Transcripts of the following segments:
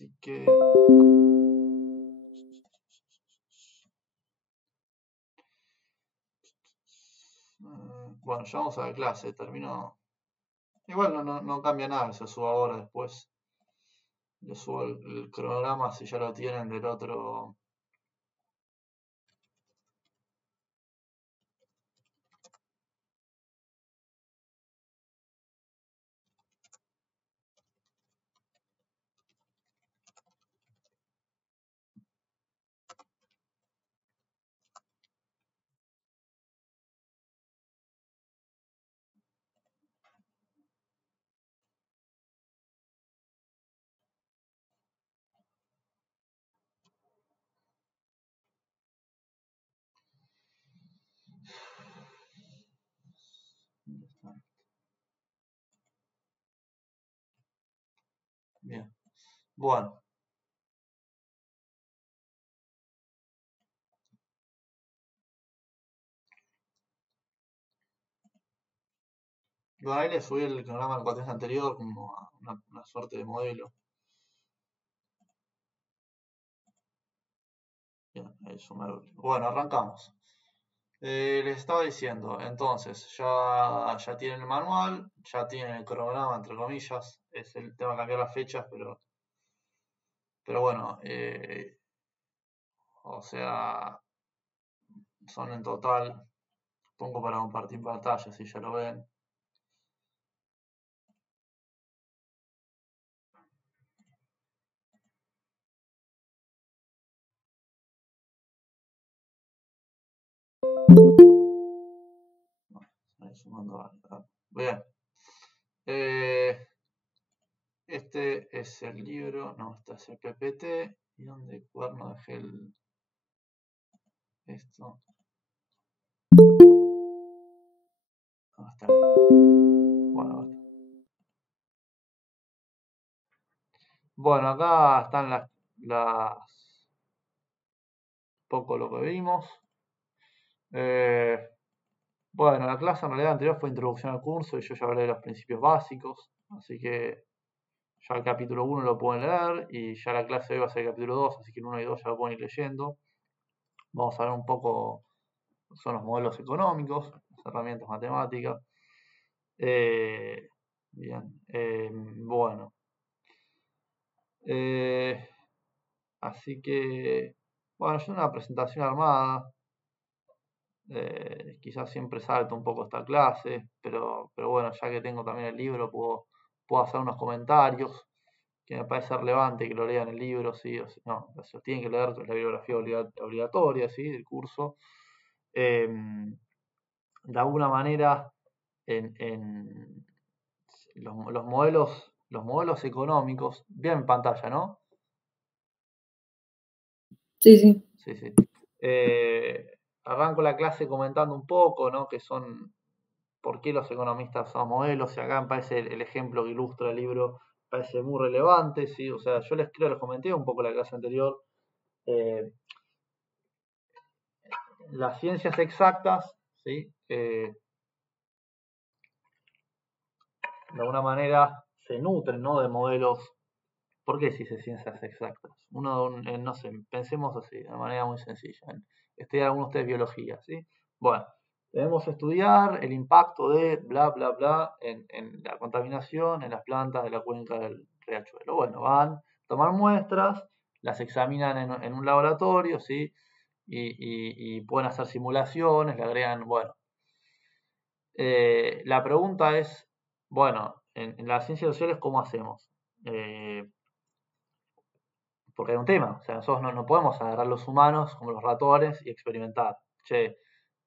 Así que... bueno, ya vamos a la clase, termino. Igual no cambia nada, se subo ahora después. Le subo el cronograma si ya lo tienen del otro. Bien. Bueno. Yo ahí le subí el cronograma del cuatrimestre anterior como una suerte de modelo. Bien, bueno, arrancamos. Les estaba diciendo, entonces, ya tienen el manual, ya tienen el cronograma, entre comillas. Es el tema de cambiar las fechas, pero bueno, o sea, son en total, pongo para compartir pantalla, si ya lo ven. Bien. Este es el libro, no, este es el PPT. ¿Y dónde cuerno dejé esto? ¿Dónde está? Bueno, bueno, acá están las poco lo que vimos. Bueno, la clase en realidad anterior fue introducción al curso y yo ya hablé de los principios básicos, así que ya el capítulo 1 lo pueden leer y ya la clase de hoy va a ser el capítulo 2, así que el 1 y 2 ya lo pueden ir leyendo. Vamos a ver un poco, son los modelos económicos, las herramientas matemáticas. Bien, bueno. Así que, bueno, yo una presentación armada. Quizás siempre salto un poco esta clase, pero bueno, ya que tengo también el libro, puedo hacer unos comentarios que me parece relevante que lo lean el libro, sí, o sea, no, tienen que leer la bibliografía obligatoria, sí, del curso. De alguna manera, en los modelos económicos, bien en pantalla, ¿no? Sí, sí. Sí, sí. Arranco la clase comentando un poco, ¿no? Que son por qué los economistas son modelos, y acá me parece el ejemplo que ilustra el libro, parece muy relevante, ¿sí? O sea, yo les comenté un poco en la clase anterior, las ciencias exactas, ¿sí? De alguna manera se nutren, ¿no? De modelos. ¿Por qué se dice ciencias exactas? No sé, pensemos así, de una manera muy sencilla. Estudiar algunos de ustedes biología, ¿sí? Bueno, debemos estudiar el impacto de bla, bla, bla en la contaminación en las plantas de la cuenca del riachuelo. Bueno, van, toman muestras, las examinan en un laboratorio, ¿sí? Y pueden hacer simulaciones, le agregan, bueno. La pregunta es, bueno, en las ciencias sociales, ¿cómo hacemos? Porque hay un tema, o sea, nosotros no podemos agarrar los humanos como los ratones y experimentar. Che,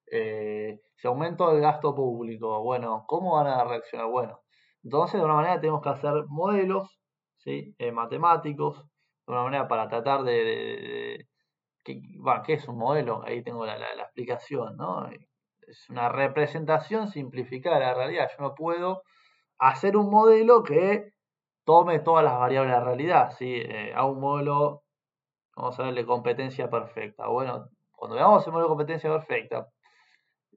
si aumento el gasto público, bueno, ¿cómo van a reaccionar? Bueno, entonces de alguna manera tenemos que hacer modelos, ¿sí? Matemáticos, de una manera para tratar ¿qué es un modelo? Ahí tengo la explicación, ¿no? Es una representación simplificada de la realidad. Yo no puedo hacer un modelo que tome todas las variables de la realidad, ¿sí? Hago un modelo, vamos a verle competencia perfecta. Bueno, cuando veamos el modelo de competencia perfecta,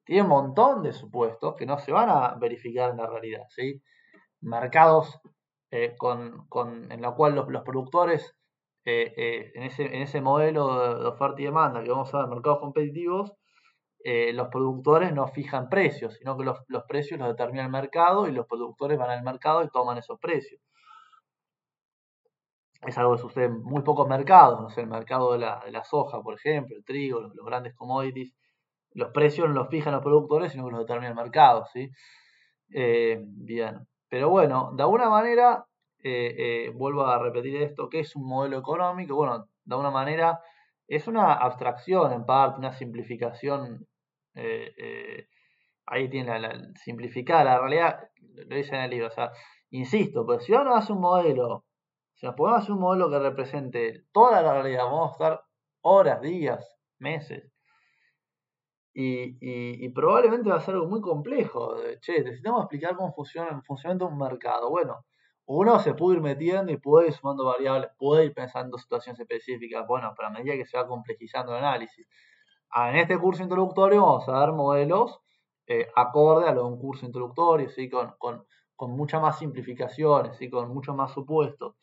tiene un montón de supuestos que no se van a verificar en la realidad, ¿sí? Mercados en los cuales los productores en ese modelo de oferta y demanda que vamos a ver, mercados competitivos, los productores no fijan precios, sino que los precios los determina el mercado y los productores van al mercado y toman esos precios. Es algo que sucede en muy pocos mercados, no sé, el mercado de la soja, por ejemplo, el trigo, los grandes commodities. Los precios no los fijan los productores, sino que los determina el mercado, ¿sí? Bien. Pero bueno, de alguna manera, vuelvo a repetir esto, ¿qué es un modelo económico? Bueno, de alguna manera es una abstracción en parte, una simplificación. Ahí tiene simplificada la realidad, lo dice en el libro. O sea, insisto, pero si uno hace un modelo, si nos podemos hacer un modelo que represente toda la realidad, vamos a estar horas, días, meses. Y probablemente va a ser algo muy complejo. Che, necesitamos explicar cómo funciona el funcionamiento de un mercado. Bueno, uno se puede ir metiendo y puede ir sumando variables, puede ir pensando situaciones específicas. Bueno, pero a medida que se va complejizando el análisis. En este curso introductorio vamos a dar modelos acorde a lo de un curso introductorio, ¿sí? Con muchas más simplificaciones, ¿sí? Con muchos más supuestos.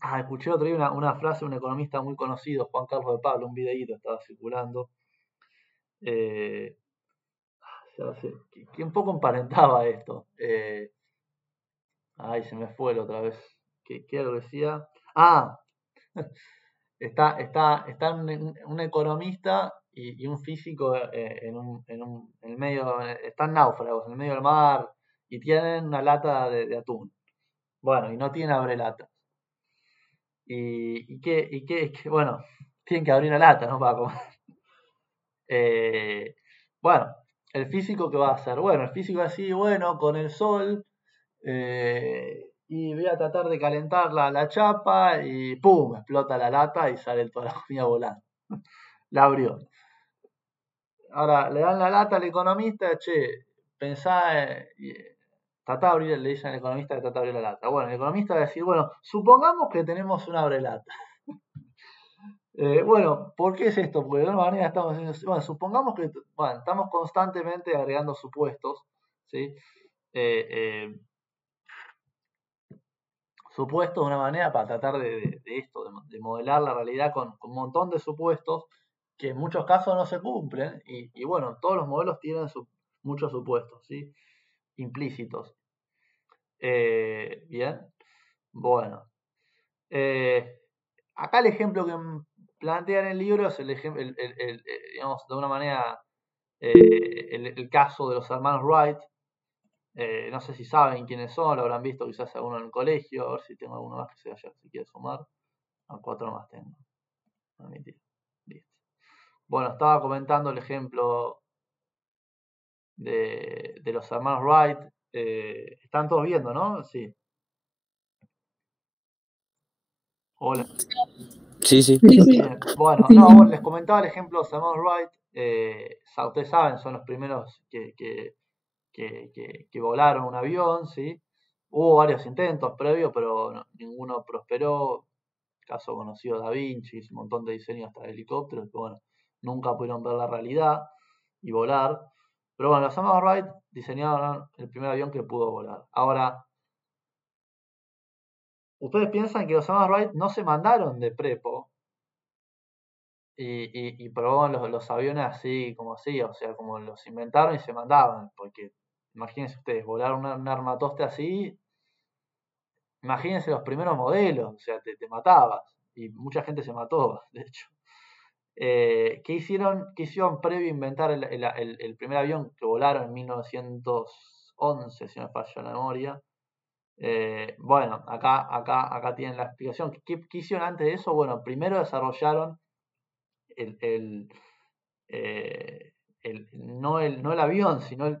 Escuché otro día una frase de un economista muy conocido, Juan Carlos de Pablo, un videíto estaba circulando, eh, que un poco emparentaba esto. Se me fue la otra vez. ¿Qué lo decía? Está un economista y un físico en el medio, están náufragos en el medio del mar y tienen una lata de atún. Bueno, y no tienen abrelatas. Bueno, tienen que abrir la lata, ¿no? Para comer. Bueno, el físico, ¿qué va a hacer? Bueno, el físico así, bueno, con el sol, y voy a tratar de calentar la chapa y ¡pum! Explota la lata y sale toda la comida volando. La abrió. Ahora, le dan la lata al economista, che, pensá, tratá de abrir, le dicen al economista que trata de abrir la lata. Bueno, el economista va a decir, bueno, supongamos que tenemos una abrelata. Bueno, ¿por qué es esto? Porque de alguna manera estamos haciendo, bueno, supongamos que, bueno, estamos constantemente agregando supuestos, ¿sí? Supuestos de una manera para tratar de esto, de modelar la realidad con un montón de supuestos que en muchos casos no se cumplen y bueno, todos los modelos tienen muchos supuestos, ¿sí? Implícitos. Bien, bueno. Acá el ejemplo que plantea en el libro es el ejemplo, digamos, de una manera, el caso de los hermanos Wright. No sé si saben quiénes son, lo habrán visto quizás alguno en el colegio, a ver si tengo alguno más que se vaya, si quiere sumar. 4 más tengo. Listo. Bueno, estaba comentando el ejemplo de los hermanos Wright. Están todos viendo, ¿no? Sí. Hola. Sí. Bien. Bueno, no, les comentaba el ejemplo de los hermanos Wright. Ustedes saben, son los primeros que volaron un avión, ¿sí? Hubo varios intentos previos, pero ninguno prosperó. Caso conocido Da Vinci, un montón de diseños hasta de helicópteros, que bueno, nunca pudieron ver la realidad y volar. Pero bueno, los hermanos Wright diseñaron el primer avión que pudo volar. Ahora, ustedes piensan que los hermanos Wright no se mandaron de prepo y probaban los aviones así, como así, o sea, como los inventaron y se mandaban, porque imagínense ustedes, volar un armatoste así, imagínense los primeros modelos, o sea, te matabas, y mucha gente se mató, de hecho. ¿Qué hicieron previo a inventar el primer avión que volaron en 1911, si no me falla la memoria? Bueno, acá tienen la explicación. ¿Qué hicieron antes de eso? Bueno, primero desarrollaron no el avión, sino el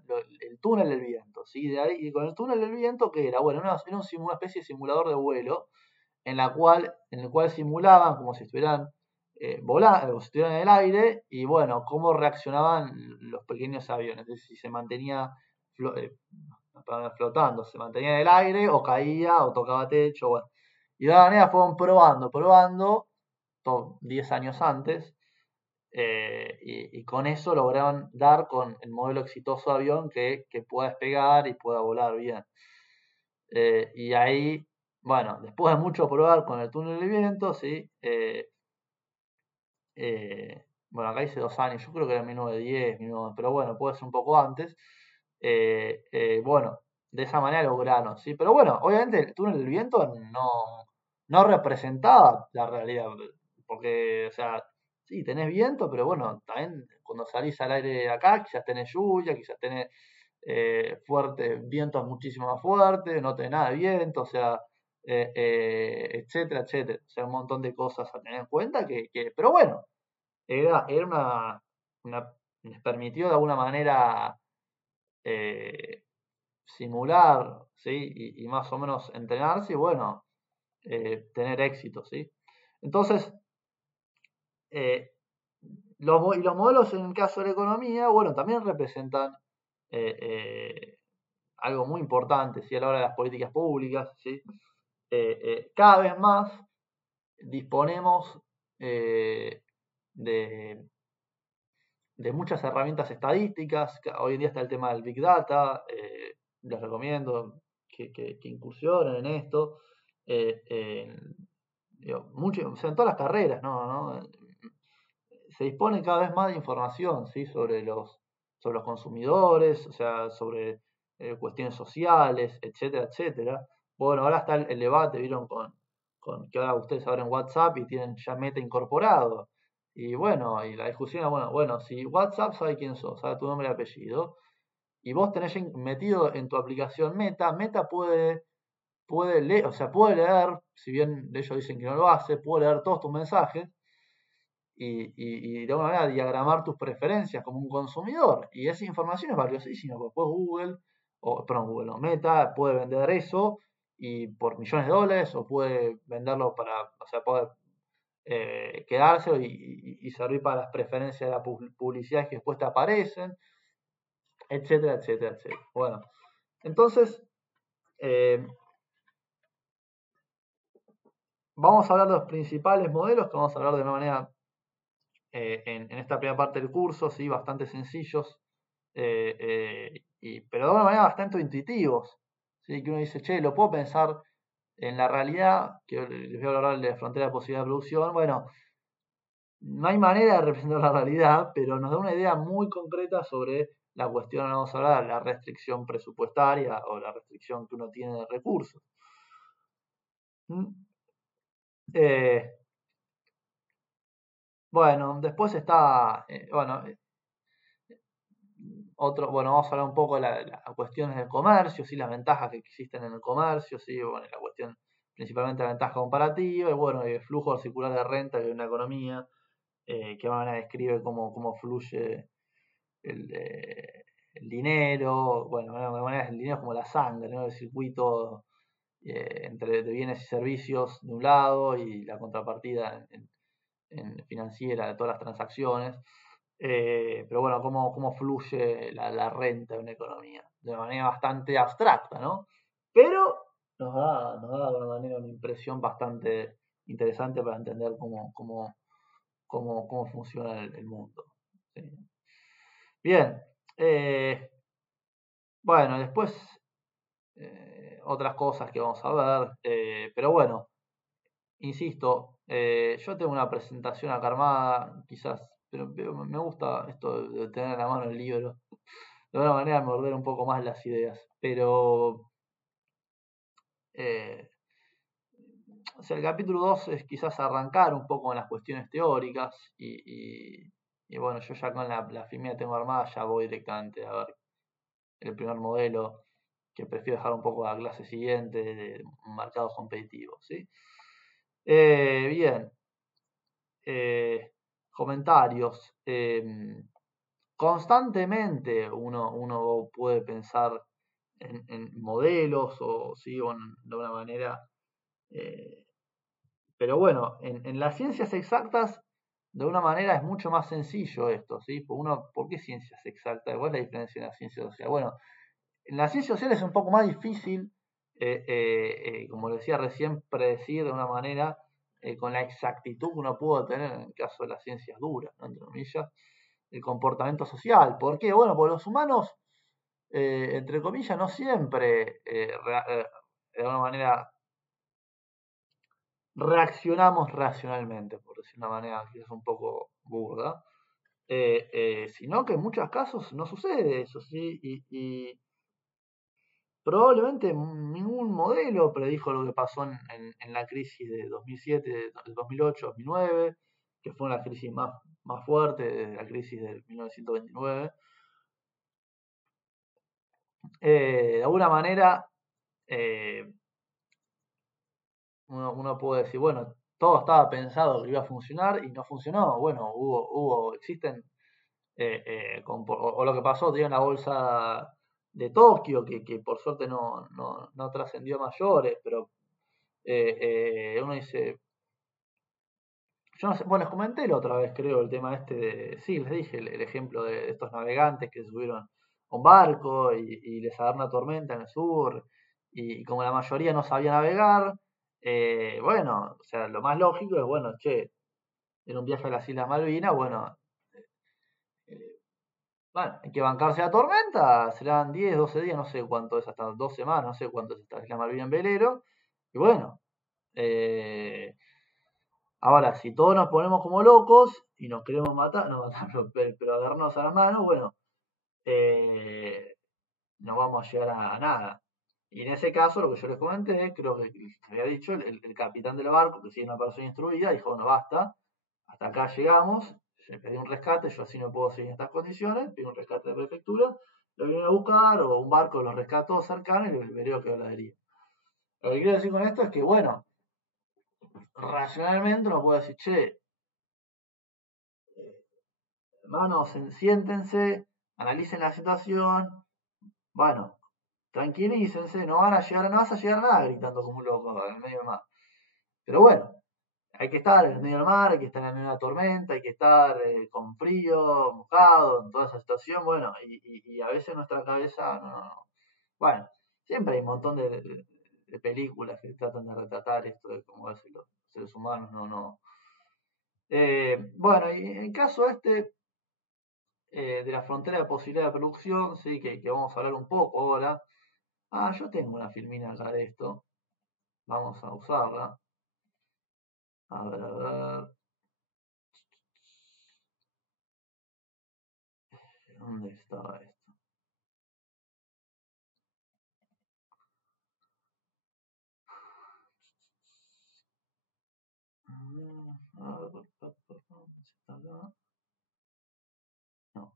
túnel del viento, ¿sí? De ahí, y con el túnel del viento, ¿qué era? Bueno, era una especie de simulador de vuelo en el cual simulaban como si estuvieran volando, como si estuvieran en el aire, y bueno, cómo reaccionaban los pequeños aviones, es decir, si se mantenía flotando, se mantenía en el aire, o caía, o tocaba techo, bueno. Y de alguna manera fueron probando, 10 años antes, y con eso lograron dar con el modelo exitoso de avión que pueda despegar y pueda volar bien. Y ahí Bueno, después de mucho probar con el túnel de viento, ¿sí? Bueno, acá dice 2 años, yo creo que era 1910, pero bueno, puede ser un poco antes. Bueno, de esa manera lograron, ¿sí? Pero bueno, obviamente el túnel del viento no representaba la realidad, porque, o sea, sí, tenés viento, pero bueno, también cuando salís al aire de acá, quizás tenés lluvia, quizás tenés fuertes, vientos muchísimo más fuertes, no tenés nada de viento, o sea, etcétera, etcétera. O sea, un montón de cosas a tener en cuenta pero bueno, era una, les permitió de alguna manera eh, simular, ¿sí? Y más o menos entrenarse y bueno, tener éxito, ¿sí? Entonces, eh, y los modelos en el caso de la economía, bueno, también representan eh, eh, algo muy importante, ¿sí? A la hora de las políticas públicas, ¿sí? Cada vez más disponemos de, de muchas herramientas estadísticas. Hoy en día está el tema del Big Data. Les recomiendo que incursionen en esto. Mucho, o sea, en todas las carreras, ¿no? Se dispone cada vez más de información, ¿sí? Sobre los consumidores, o sea, sobre cuestiones sociales, etcétera, etcétera. Bueno, ahora está el debate, ¿vieron? Con que ahora ustedes abren WhatsApp y tienen ya Meta incorporado. Y bueno, y la discusión es, bueno, si WhatsApp sabe quién sos, sabe tu nombre y apellido, y vos tenés ya metido en tu aplicación Meta puede leer, o sea, puede leer, si bien ellos dicen que no lo hace, puede leer todos tus mensajes y de alguna manera diagramar tus preferencias como un consumidor. Y esa información es valiosísima, porque después Google, no, Meta puede vender eso y por millones de dólares o puede venderlo para, o sea, puede quedárselo y servir para las preferencias de las publicidades que después te aparecen, etcétera, etcétera, etcétera. Bueno, entonces, eh, vamos a hablar de los principales modelos, que vamos a hablar de una manera en esta primera parte del curso, ¿sí? Bastante sencillos, pero de una manera bastante intuitivos, ¿sí? Que uno dice, che, lo puedo pensar en la realidad, que les voy a hablar de la frontera de posibilidad de producción. Bueno, no hay manera de representar la realidad, pero nos da una idea muy concreta sobre la cuestión, vamos a hablar, la restricción presupuestaria o la restricción que uno tiene de recursos. ¿Mm? Eh, bueno, después está, bueno, vamos a hablar un poco de las cuestiones del comercio, ¿sí? Las ventajas que existen en el comercio, ¿sí? Bueno, la cuestión, principalmente la ventaja comparativa, y bueno, el flujo circular de renta de una economía, que van a describe cómo fluye el, eh, el dinero, bueno, de alguna manera el dinero es como la sangre, ¿no? El circuito entre de bienes y servicios de un lado y la contrapartida en financiera de todas las transacciones. Pero bueno, cómo fluye la renta de una economía, de una manera bastante abstracta, ¿no? Pero nos da de alguna manera una impresión bastante interesante para entender cómo funciona el mundo. ¿Sí? Bien, bueno, después otras cosas que vamos a ver, pero bueno, insisto, yo tengo una presentación acá armada, quizás, pero me gusta esto de tener en la mano el libro. De alguna manera me ordena un poco más las ideas. Pero, eh, o sea, el capítulo 2 es quizás arrancar un poco en las cuestiones teóricas y bueno, yo ya con la FIMEA tengo armada, ya voy directamente a ver el primer modelo, que prefiero dejar un poco a la clase siguiente de mercados competitivos, ¿sí? Bien, comentarios. Constantemente uno puede pensar en modelos o, ¿sí? O de una manera. eh, pero bueno, en las ciencias exactas, de una manera es mucho más sencillo esto, ¿sí? ¿Por qué ciencias exactas? ¿Cuál es la diferencia en las ciencias sociales? Bueno, en las ciencias sociales es un poco más difícil, como decía recién, predecir de una manera con la exactitud que uno pudo tener en el caso de las ciencias duras, ¿no? Entre comillas, el comportamiento social. ¿Por qué? Bueno, porque los humanos, entre comillas, no siempre, de alguna manera, reaccionamos racionalmente, por decir una manera que es un poco burda, sino que en muchos casos no sucede eso, ¿sí? Y probablemente ningún modelo predijo lo que pasó en la crisis de 2007, del 2008, 2009, que fue la crisis más fuerte, de la crisis del 1929. De alguna manera, eh, uno puede decir, bueno, todo estaba pensado que iba a funcionar y no funcionó. Bueno, existen, o lo que pasó, en la bolsa de Tokio, que por suerte no trascendió a mayores, pero uno dice, yo no sé, bueno, les comenté la otra vez, creo, el tema este sí, les dije el ejemplo de estos navegantes que subieron a un barco y les agarró una tormenta en el sur, y como la mayoría no sabía navegar, bueno, o sea, lo más lógico es, bueno, che, en un viaje a las Islas Malvinas, bueno, eh, bueno, hay que bancarse la tormenta, serán 10, 12 días, no sé cuánto es, hasta 2 semanas, no sé cuánto es esta Isla Malvina en velero, y bueno, eh, ahora, si todos nos ponemos como locos y nos queremos matar, no matarnos, pero agarrarnos a las manos, bueno, eh, no vamos a llegar a nada. Y en ese caso, lo que yo les comenté, creo que se había dicho, el capitán del barco, que sí es una persona instruida, dijo, bueno, basta, hasta acá llegamos, se pedí un rescate, yo así no puedo seguir en estas condiciones, pido un rescate de prefectura, lo vienen a buscar, o un barco los rescató cercano y les veré que hablaría. Lo que quiero decir con esto es que, bueno, racionalmente uno puede decir, che, hermanos, siéntense, analicen la situación, bueno, tranquilícense, no vas a llegar a nada gritando como un loco en el medio del mar. Pero bueno, hay que estar en el medio del mar, hay que estar en medio de una tormenta, hay que estar con frío, mojado, en toda esa situación, bueno, y a veces nuestra cabeza, bueno, siempre hay un montón de películas que tratan de retratar esto de cómo es los seres humanos, no. Bueno, y en el caso este, de la frontera de posibilidad de producción, sí, que vamos a hablar un poco ahora. Ah, yo tengo una filmina acá de esto. Vamos a usarla. A ver, a ver. ¿Dónde estaba esto? A ver, ¿está acá? No,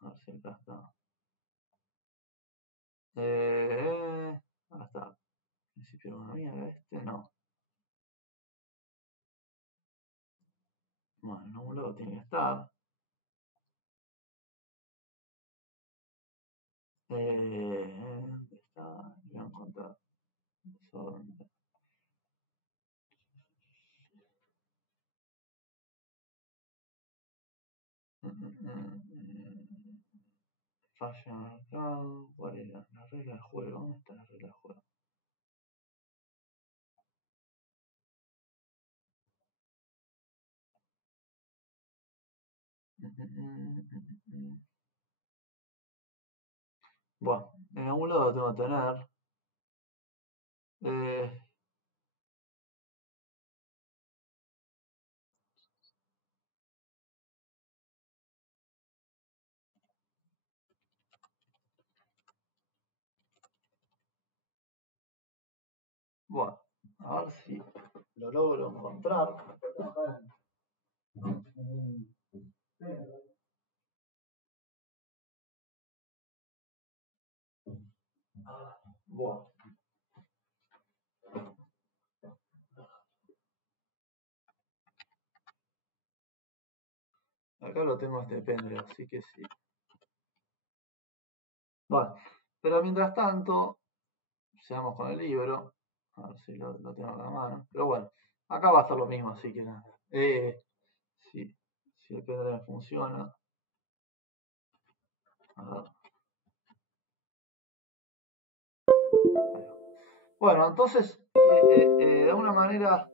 a ver si acá está. Acá está. Principio de una mierda este, no. Bueno, en algún lado tiene que estar. ¿Dónde está? Voy a encontrar. ¿Dónde? Falla mercado. ¿Cuál era? La regla del juego. ¿Dónde está la regla del juego? Bueno, en algún lado lo tengo que tener. Eh, bueno, a ver si lo logro encontrar. Bueno, acá lo tengo este pendrive, así que sí. Bueno, pero mientras tanto, sigamos con el libro. A ver si lo tengo en la mano. Pero bueno, acá va a ser lo mismo, así que nada. Si, si el pendrive funciona. A ver. Bueno, entonces, de alguna manera,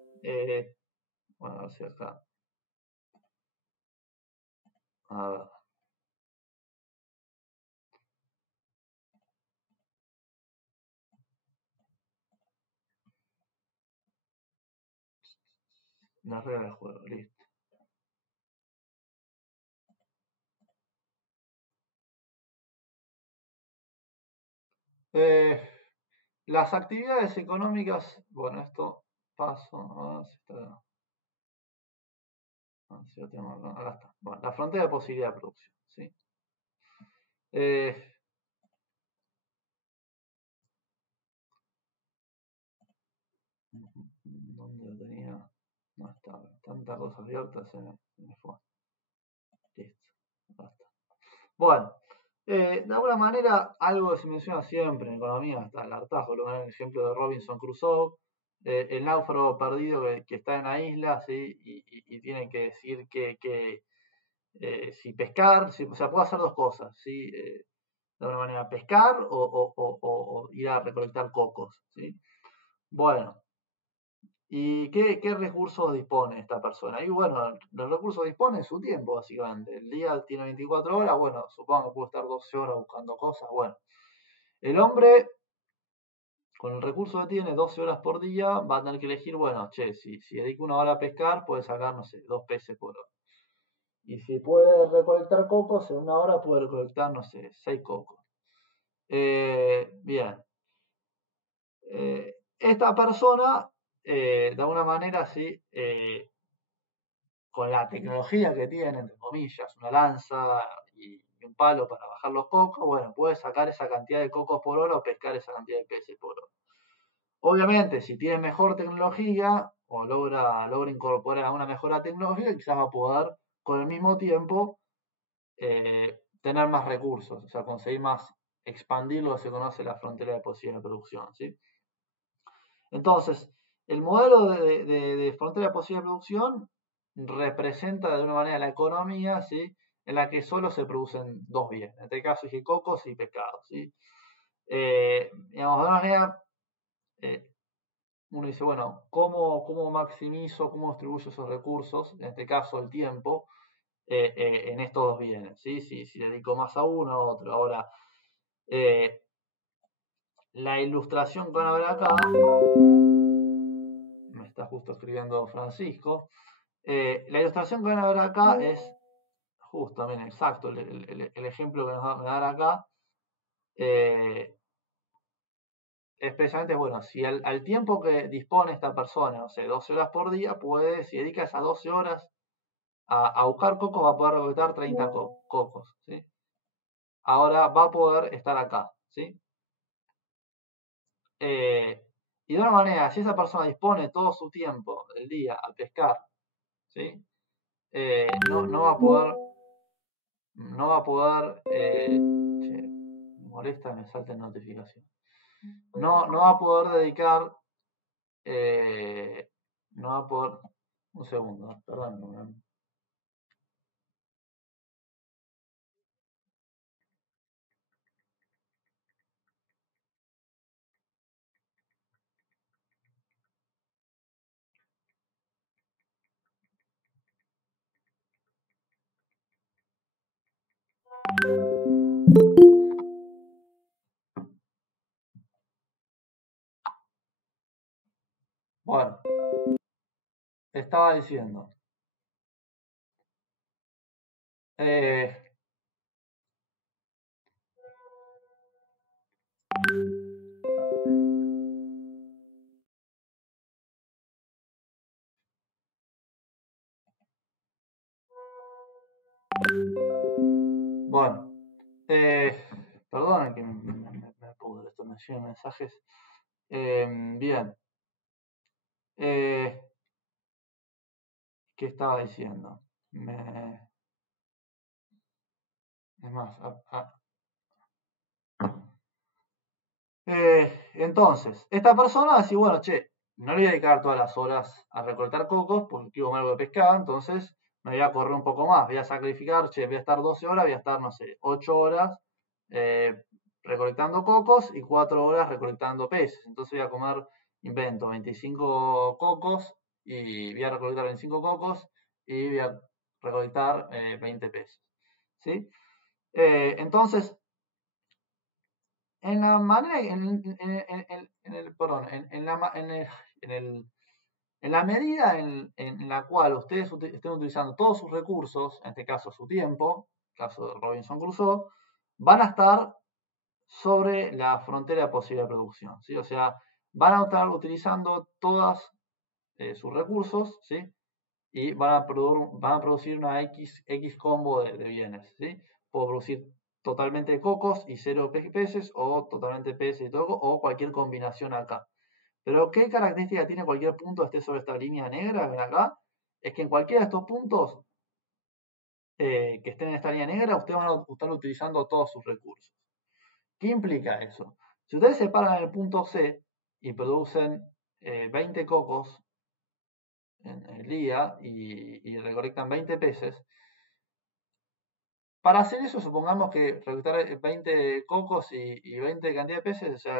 bueno, a ver si acá. A ver. Las reglas del juego, listo. Las actividades económicas, bueno, esto paso, a ver si está, si lo tengo acá está. Bueno, la frontera de posibilidad de producción, ¿sí? ¿Dónde lo tenía? No estaba, tantas cosas abiertas, se me fue. Listo, basta. Bueno, de alguna manera, algo que se menciona siempre en economía, hasta el hartazgo, lo ven el ejemplo de Robinson Crusoe, el náufrago perdido que está en la isla, ¿sí? Y tiene que decir que si pescar, o sea, puede hacer dos cosas, ¿sí? De alguna manera, pescar o ir a recolectar cocos, ¿sí? Bueno, ¿y qué recursos dispone esta persona? Y bueno, los recursos disponen su tiempo, básicamente. El día tiene 24 horas, bueno, supongo que puede estar 12 horas buscando cosas, bueno. El hombre, con el recurso que tiene, 12 horas por día, va a tener que elegir, bueno, che, si dedico una hora a pescar, puede sacar, no sé, 2 peces por hora. Y si puede recolectar cocos, en una hora puede recolectar, no sé, 6 cocos. Bien. Esta persona, de alguna manera, sí, con la tecnología que tiene, entre comillas, una lanza y un palo para bajar los cocos, bueno, puede sacar esa cantidad de cocos por hora o pescar esa cantidad de peces por hora. Obviamente, si tiene mejor tecnología o logra incorporar una mejora tecnológica, quizás va a poder, con el mismo tiempo, tener más recursos, o sea, conseguir más, expandir lo que se conoce la frontera de posibilidad de producción, ¿sí? Entonces, el modelo de frontera de posibilidad de producción representa de una manera la economía, ¿sí? En la que solo se producen dos bienes, en este caso dije cocos y pescados, ¿sí? Digamos, de una manera, uno dice, bueno, ¿cómo maximizo, cómo distribuyo esos recursos, en este caso el tiempo, en estos dos bienes, ¿sí? Si dedico más a uno a otro. Ahora, la ilustración que van a ver acá, me está justo escribiendo Francisco, la ilustración que van a ver acá es justo también exacto el ejemplo que nos va a dar acá. Es precisamente, bueno, si al tiempo que dispone esta persona, o sea, 12 horas por día, puede, si dedica esas 12 horas a buscar cocos, va a poder recolectar 30 cocos, ¿sí? Ahora va a poder estar acá, ¿sí? Y de una manera, si esa persona dispone todo su tiempo del día a pescar, ¿sí? No va a poder, che, me molesta, me salta en notificación. No va a poder dedicar, no va a poder, un segundo, perdón. Bueno, estaba diciendo, eh, bueno, perdón que me pudre esto, me llegan mensajes. Bien, ¿qué estaba diciendo? Es más, entonces, esta persona va a decir, bueno, che, no le voy a dedicar todas las horas a recolectar cocos porque quiero comer algo de pescado, entonces me voy a correr un poco más, voy a sacrificar, che, voy a estar 12 horas, voy a estar, no sé, 8 horas eh, recolectando cocos y 4 horas recolectando peces. Entonces voy a comer, invento, 25 cocos y voy a recolectar 25 cocos y voy a recolectar 20 peces. ¿Sí? Entonces, en la manera, en el, perdón, en el En la medida en la cual ustedes estén utilizando todos sus recursos, en este caso su tiempo, caso de Robinson Crusoe, van a estar sobre la frontera de posible de producción, ¿sí? O sea, van a estar utilizando todos sus recursos, ¿sí? Y van a producir una X combo de bienes, ¿sí? Puedo producir totalmente cocos y cero peces, o totalmente peces y todo, o cualquier combinación acá. Pero ¿qué característica tiene cualquier punto que esté sobre esta línea negra? Ven acá. Es que en cualquiera de estos puntos que estén en esta línea negra, ustedes van a estar utilizando todos sus recursos. ¿Qué implica eso? Si ustedes se paran en el punto C y producen 20 cocos en el día y recolectan 20 peces, para hacer eso supongamos que recolectar 20 cocos y 20 cantidad de peces, o sea,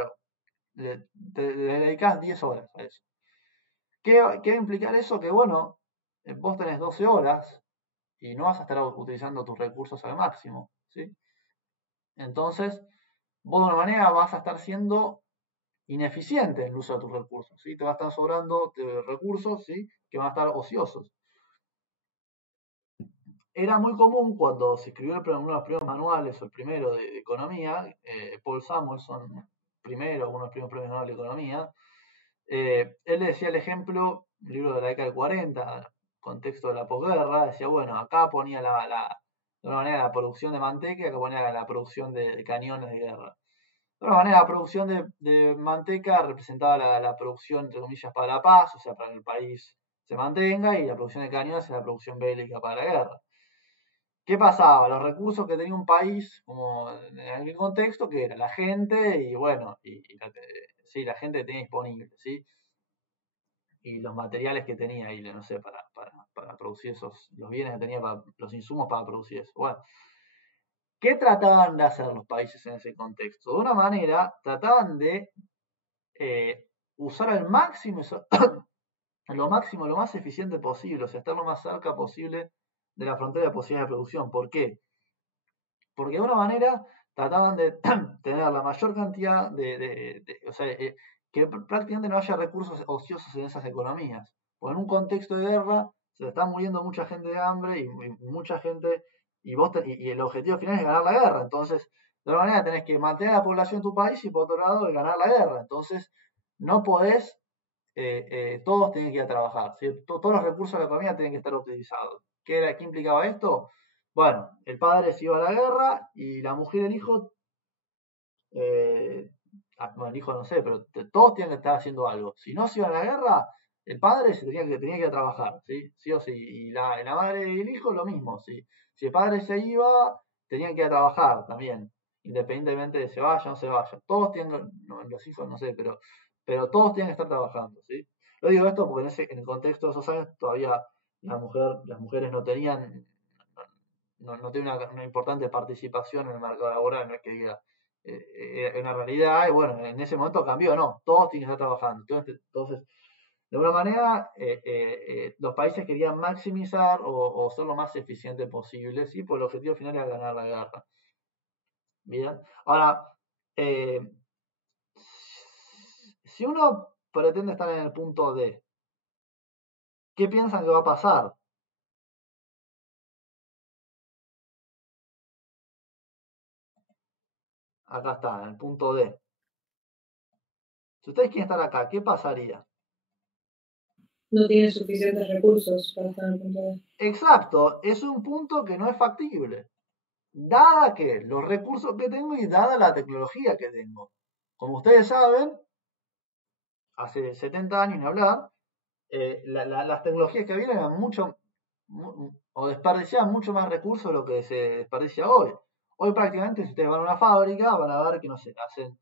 le dedicás 10 horas a eso. ¿Qué va a implicar eso? Que bueno, vos tenés 12 horas y no vas a estar utilizando tus recursos al máximo, ¿sí? Entonces, vos de una manera vas a estar siendo ineficiente en el uso de tus recursos, ¿sí? Te va a estar sobrando recursos, ¿sí? Que van a estar ociosos. Era muy común cuando se escribió uno de los primeros manuales, o el primero de economía, Paul Samuelson, primero, uno de los primeros premios Nobel de economía, él decía el ejemplo, un libro de la década del 40, contexto de la posguerra, decía, bueno, acá ponía de una manera la producción de manteca, acá ponía la producción de cañones de guerra. De una manera, la producción de manteca representaba la producción, entre comillas, para la paz, o sea, para que el país se mantenga, y la producción de cañones es la producción bélica para la guerra. ¿Qué pasaba? Los recursos que tenía un país, como en aquel contexto, que era la gente y bueno, sí, la gente que tenía disponible, ¿sí? Y los materiales que tenía ahí, no sé, para producir los bienes que tenía, los insumos para producir eso. Bueno, ¿qué trataban de hacer los países en ese contexto? De una manera, trataban de usar al máximo, lo máximo, lo más eficiente posible, o sea, estar lo más cerca posible de la frontera de posibilidades de producción. ¿Por qué? Porque de una manera trataban de tener la mayor cantidad o sea, que prácticamente no haya recursos ociosos en esas economías. Porque en un contexto de guerra se está muriendo mucha gente de hambre y mucha gente, y el objetivo final es ganar la guerra. Entonces, de alguna manera tenés que mantener a la población de tu país y por otro lado ganar la guerra. Entonces, no podés, todos tienen que ir a trabajar, ¿sí? Todos los recursos de la economía tienen que estar utilizados. ¿Qué implicaba esto? Bueno, el padre se iba a la guerra y la mujer y el hijo, eh, bueno, el hijo no sé, pero todos tienen que estar haciendo algo. Si no se iba a la guerra, el padre tenía que ir a trabajar, ¿sí? Sí o sí. Y la madre y el hijo lo mismo, ¿sí? Si el padre se iba, tenían que ir a trabajar también, independientemente de se vaya o no se vaya. Todos tienen, no, los hijos no sé, pero todos tienen que estar trabajando, ¿sí? Lo digo esto porque en el contexto de esos años todavía las mujeres no tenían, no tiene una importante participación en el mercado laboral, no es que diga, en la realidad, y bueno, en ese momento cambió, no, todos tienen que estar trabajando. Entonces de alguna manera, los países querían maximizar o ser lo más eficiente posible, ¿sí? Porque el objetivo final era ganar la guerra. Bien, ahora, eh, si uno pretende estar en el punto D, ¿qué piensan que va a pasar? Acá está, en el punto D. Si ustedes quieren estar acá, ¿qué pasaría? No tiene suficientes recursos para estar en el punto D. Exacto, es un punto que no es factible. Dada que los recursos que tengo y dada la tecnología que tengo. Como ustedes saben, hace 70 años ni hablar, las tecnologías que vienen eran o desperdiciaban mucho más recursos de lo que se desperdicia hoy. Hoy prácticamente si ustedes van a una fábrica van a ver que no sé, hacen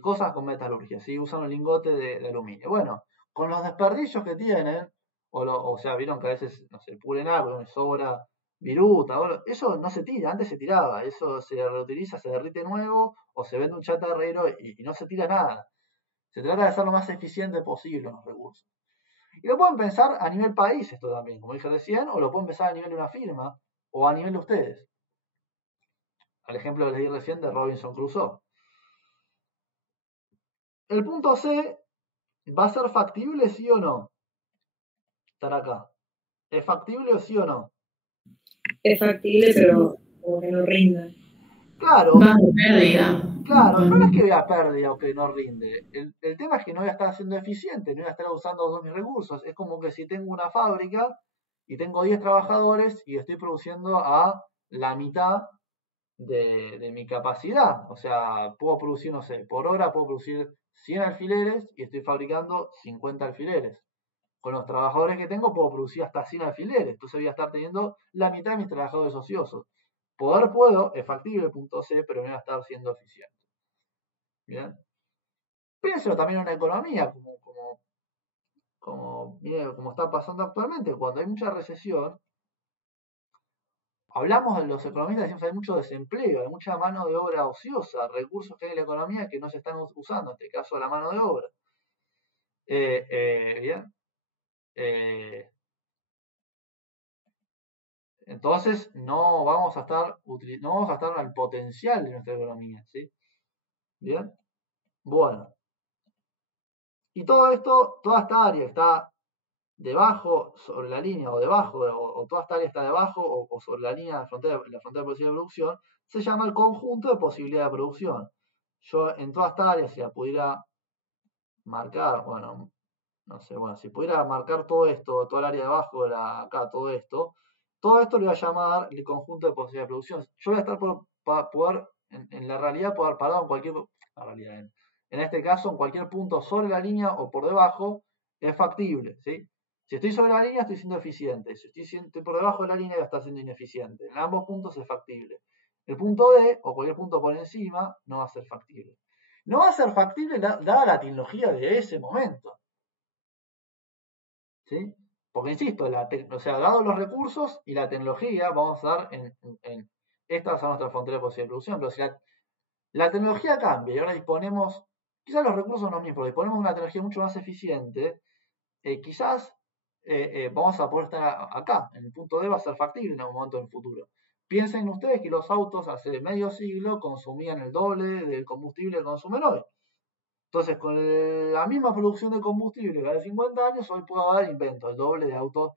cosas con metalurgia, ¿sí? Usan un lingote de aluminio. Bueno, con los desperdicios que tienen, o sea, vieron que a veces, no sé, pulen algo, sobra viruta, eso no se tira, antes se tiraba, eso se reutiliza, se derrite nuevo, o se vende un chatarrero y no se tira nada. Se trata de ser lo más eficiente posible en los recursos. Y lo pueden pensar a nivel país esto también, como dije recién, o lo pueden pensar a nivel de una firma, o a nivel de ustedes. Al ejemplo que les di recién de Robinson Crusoe. El punto C, ¿va a ser factible, sí o no? estar acá. ¿Es factible sí o no? Es factible, pero como que no rinda. Claro, Va de pérdida. claro, no es que vea pérdida o que no rinde. El tema es que no voy a estar siendo eficiente, no voy a estar usando todos mis recursos. Es como que si tengo una fábrica y tengo 10 trabajadores y estoy produciendo a la mitad de mi capacidad. O sea, puedo producir, no sé, por hora puedo producir 100 alfileres y estoy fabricando 50 alfileres. Con los trabajadores que tengo puedo producir hasta 100 alfileres. Entonces voy a estar teniendo la mitad de mis trabajadores ociosos. Poder puedo, es factible, punto C, pero no voy a estar siendo eficiente. ¿Bien? Piénselo también en una economía, como está pasando actualmente. Cuando hay mucha recesión, hablamos de los economistas, decimos que hay mucho desempleo, hay mucha mano de obra ociosa, recursos que hay en la economía que no se están usando, en este caso la mano de obra. Bien. Entonces no vamos a estar al potencial de nuestra economía, ¿sí? Bien. Bueno. Y todo esto, toda esta área está debajo, sobre la línea, o debajo, o toda esta área está debajo, o sobre la línea de la frontera de posibilidad de producción, se llama el conjunto de posibilidad de producción. Yo en toda esta área, si la pudiera marcar, bueno, no sé, bueno, si pudiera marcar todo esto, toda el área de abajo, acá, todo esto lo voy a llamar el conjunto de posibilidad de producción. Yo voy a estar poder, en la realidad, poder parado en cualquier, la realidad, en este caso, en cualquier punto sobre la línea o por debajo, es factible, ¿sí? Si estoy sobre la línea, estoy siendo eficiente. Si estoy por debajo de la línea, voy a estar siendo ineficiente. En ambos puntos es factible. El punto D, o cualquier punto por encima, no va a ser factible. No va a ser factible dada la tecnología de ese momento. ¿Sí? Porque insisto, o sea, dado los recursos y la tecnología, vamos a dar estas son nuestras fronteras de posibilidad de producción, pero si la tecnología cambia y ahora disponemos, quizás los recursos no mismos, pero disponemos de una tecnología mucho más eficiente, quizás vamos a poder estar acá, en el punto D va a ser factible en algún momento en el futuro. Piensen ustedes que los autos hace medio siglo consumían el doble del combustible que consumen hoy. Entonces, con la misma producción de combustible que hace 50 años, hoy puedo haber invento el doble de autos.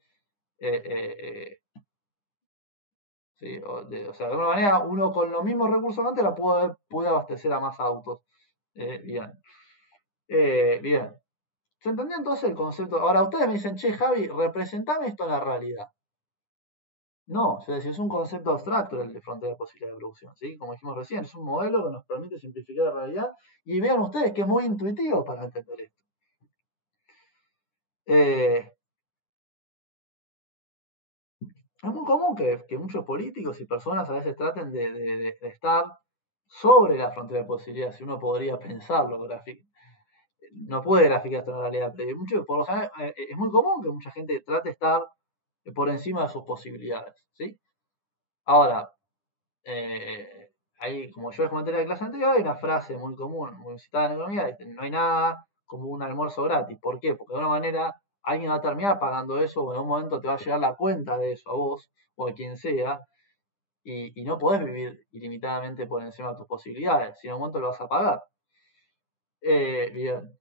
¿Sí? O sea, de alguna manera, uno con los mismos recursos antes puede abastecer a más autos. Bien. Bien. ¿Se entendió entonces el concepto? Ahora, ustedes me dicen, che, Javi, representame esto en la realidad. No, es decir, es un concepto abstracto el de frontera de posibilidad de producción, ¿sí? Como dijimos recién, es un modelo que nos permite simplificar la realidad y vean ustedes que es muy intuitivo para entender esto. Es muy común que muchos políticos y personas a veces traten de estar sobre la frontera de posibilidad, si uno podría pensarlo, no puede graficar esto en la realidad, pero por lo general, es muy común que mucha gente trate de estar por encima de sus posibilidades, ¿sí? Ahora, como yo les comenté en la clase anterior, hay una frase muy común, muy citada en economía, no hay nada como un almuerzo gratis. ¿Por qué? Porque de alguna manera alguien va a terminar pagando eso o en un momento te va a llegar la cuenta de eso a vos o a quien sea y no podés vivir ilimitadamente por encima de tus posibilidades, si en un momento lo vas a pagar. Bien.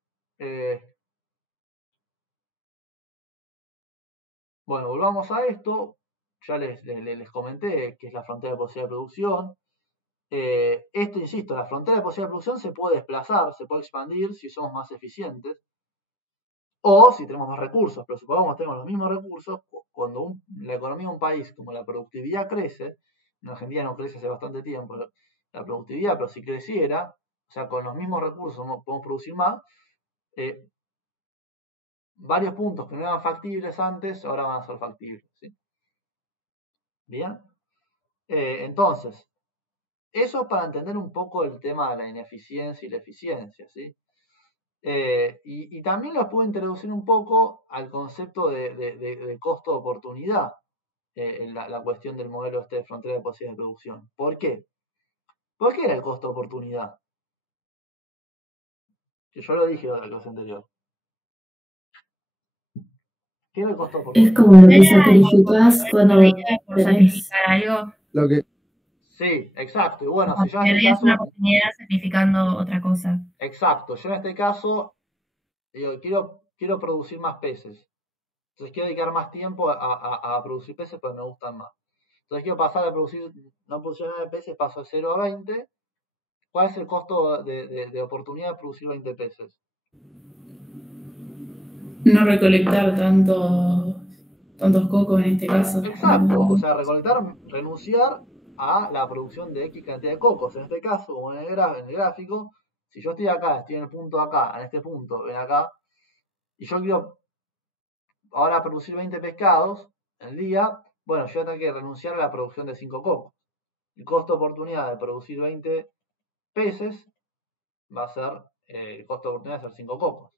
Bueno, volvamos a esto. Ya les comenté que es la frontera de posibilidad de producción. Esto, insisto, la frontera de posibilidad de producción se puede desplazar, se puede expandir si somos más eficientes o si tenemos más recursos, pero supongamos que tenemos los mismos recursos, cuando la economía de un país, como la productividad crece, en Argentina no crece hace bastante tiempo la productividad, pero si creciera, o sea, con los mismos recursos podemos producir más, varios puntos que no eran factibles antes, ahora van a ser factibles. ¿Sí? Bien. Entonces, eso para entender un poco el tema de la ineficiencia y la eficiencia, ¿sí? Y también los puedo introducir un poco al concepto de costo de oportunidad en la cuestión del modelo de frontera de posibilidades de producción. ¿Por qué? ¿Por qué era el costo de oportunidad? Que yo lo dije en la clase anterior. ¿Qué era el costo de oportunidad? Es como lo que sacrificás cuando por sacrificar algo. Lo que... Sí, exacto. Y bueno, Como si yo en este perdés caso... una oportunidad sacrificando otra cosa. Exacto. Yo en este caso, digo, quiero producir más peces. Entonces quiero dedicar más tiempo a producir peces porque me gustan más. Entonces quiero pasar de producir, no producir 9 peces, paso de 0 a 20. ¿Cuál es el costo de oportunidad de producir 20 peces? No recolectar tantos cocos en este caso. Exacto, o sea, renunciar a la producción de X cantidad de cocos. En este caso, como en el gráfico, si yo estoy acá, estoy en el punto acá, en este punto, ven acá, y yo quiero ahora producir 20 pescados el día, bueno, yo tengo que renunciar a la producción de 5 cocos. El costo de oportunidad de producir 20 peces va a ser, el costo de oportunidad de hacer 5 cocos.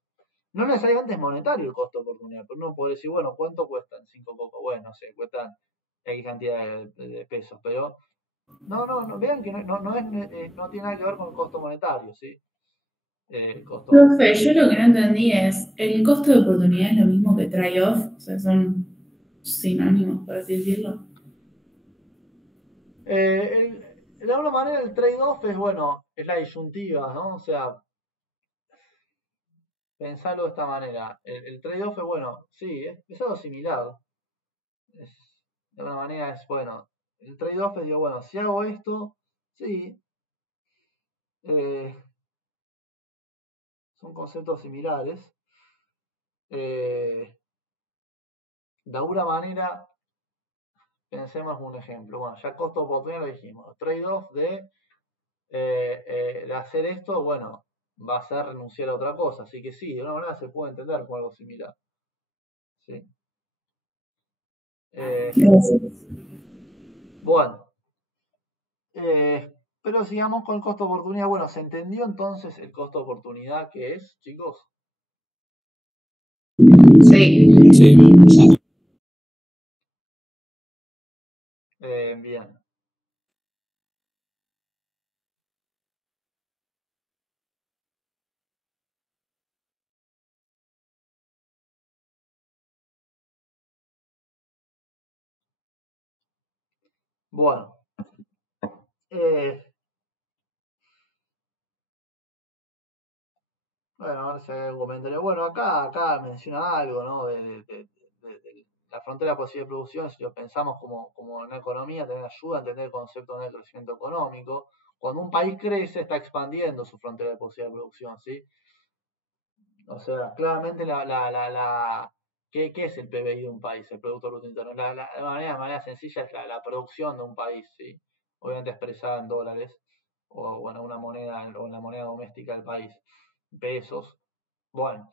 No necesariamente es monetario el costo de oportunidad, pero uno puede decir, bueno, ¿cuánto cuestan 5 cocos? Bueno, no sé, cuestan X cantidad de pesos, pero no, vean que no tiene nada que ver con el costo monetario, ¿sí? Profe, yo lo que no entendí es, ¿el costo de oportunidad es lo mismo que trade-off? O sea, son sinónimos, por así decirlo. De alguna manera el trade-off es, bueno, es la disyuntiva, ¿no? O sea, pensarlo de esta manera. El trade-off es, bueno, sí, es algo similar. De alguna manera es, bueno, el trade-off es, digo, bueno, si hago esto, sí, son conceptos similares. De alguna manera, pensemos un ejemplo. Bueno, ya costo-oportunidad lo dijimos. Trade-off de hacer esto, bueno, va a ser renunciar a otra cosa. Así que sí, de una manera se puede entender como algo similar. ¿Sí? Bueno, pero sigamos con el costo de oportunidad. Bueno, ¿se entendió entonces el costo de oportunidad que es, chicos? Sí. Bien. Bueno. Bueno, a ver si hay algún comentario. Bueno, acá menciona algo, ¿no? De la frontera posible de producción, si lo pensamos como una economía, también ayuda a entender el concepto de crecimiento económico. Cuando un país crece, está expandiendo su frontera de posible de producción, ¿sí? O sea, claramente ¿qué es el PBI de un país, el Producto Bruto Interno? De manera sencilla es la producción de un país, ¿sí? Obviamente expresada en dólares, o bueno, una moneda, o en la moneda doméstica del país, pesos. Bueno,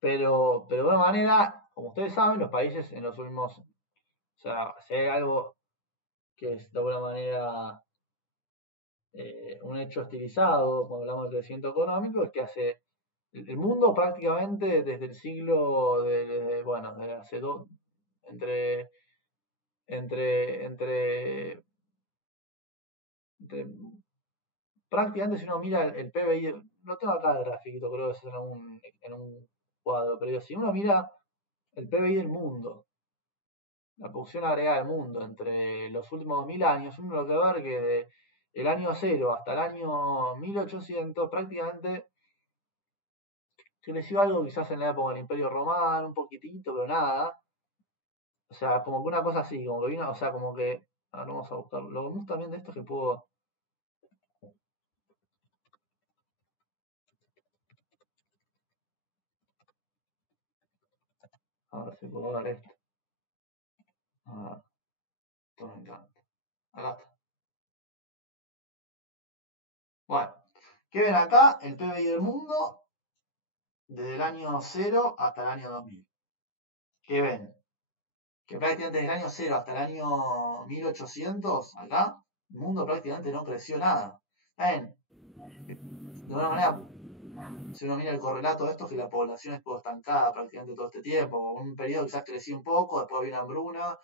pero de alguna manera, como ustedes saben, los países en los últimos, o sea, si hay algo que es de alguna manera un hecho estilizado cuando hablamos de crecimiento económico, es que el mundo prácticamente desde el siglo bueno, de hace entre prácticamente si uno mira el PBI, lo tengo acá el grafiquito, creo que es en un cuadro, pero si uno mira el PBI del mundo, la producción agregada del mundo entre los últimos 2000 años, uno lo que va a ver que de el año 0 hasta el año 1800 prácticamente creció algo quizás en la época del Imperio Romano, un poquitito, pero nada. O sea, como que una cosa así, como que vino, o sea, como que. Ahora vamos a buscar. Lo que me gusta también de esto es que puedo. A ver si puedo ver esto. A ver. Esto me encanta. Acá está. Bueno, ¿qué ven acá? El PBI del mundo desde el año 0 hasta el año 2000. ¿Qué ven? Que prácticamente desde el año 0 hasta el año 1800, acá, el mundo prácticamente no creció nada. ¿Ven? De alguna manera, si uno mira el correlato de esto, es que la población estuvo estancada prácticamente todo este tiempo. Un periodo quizás creció un poco, después vino hambruna,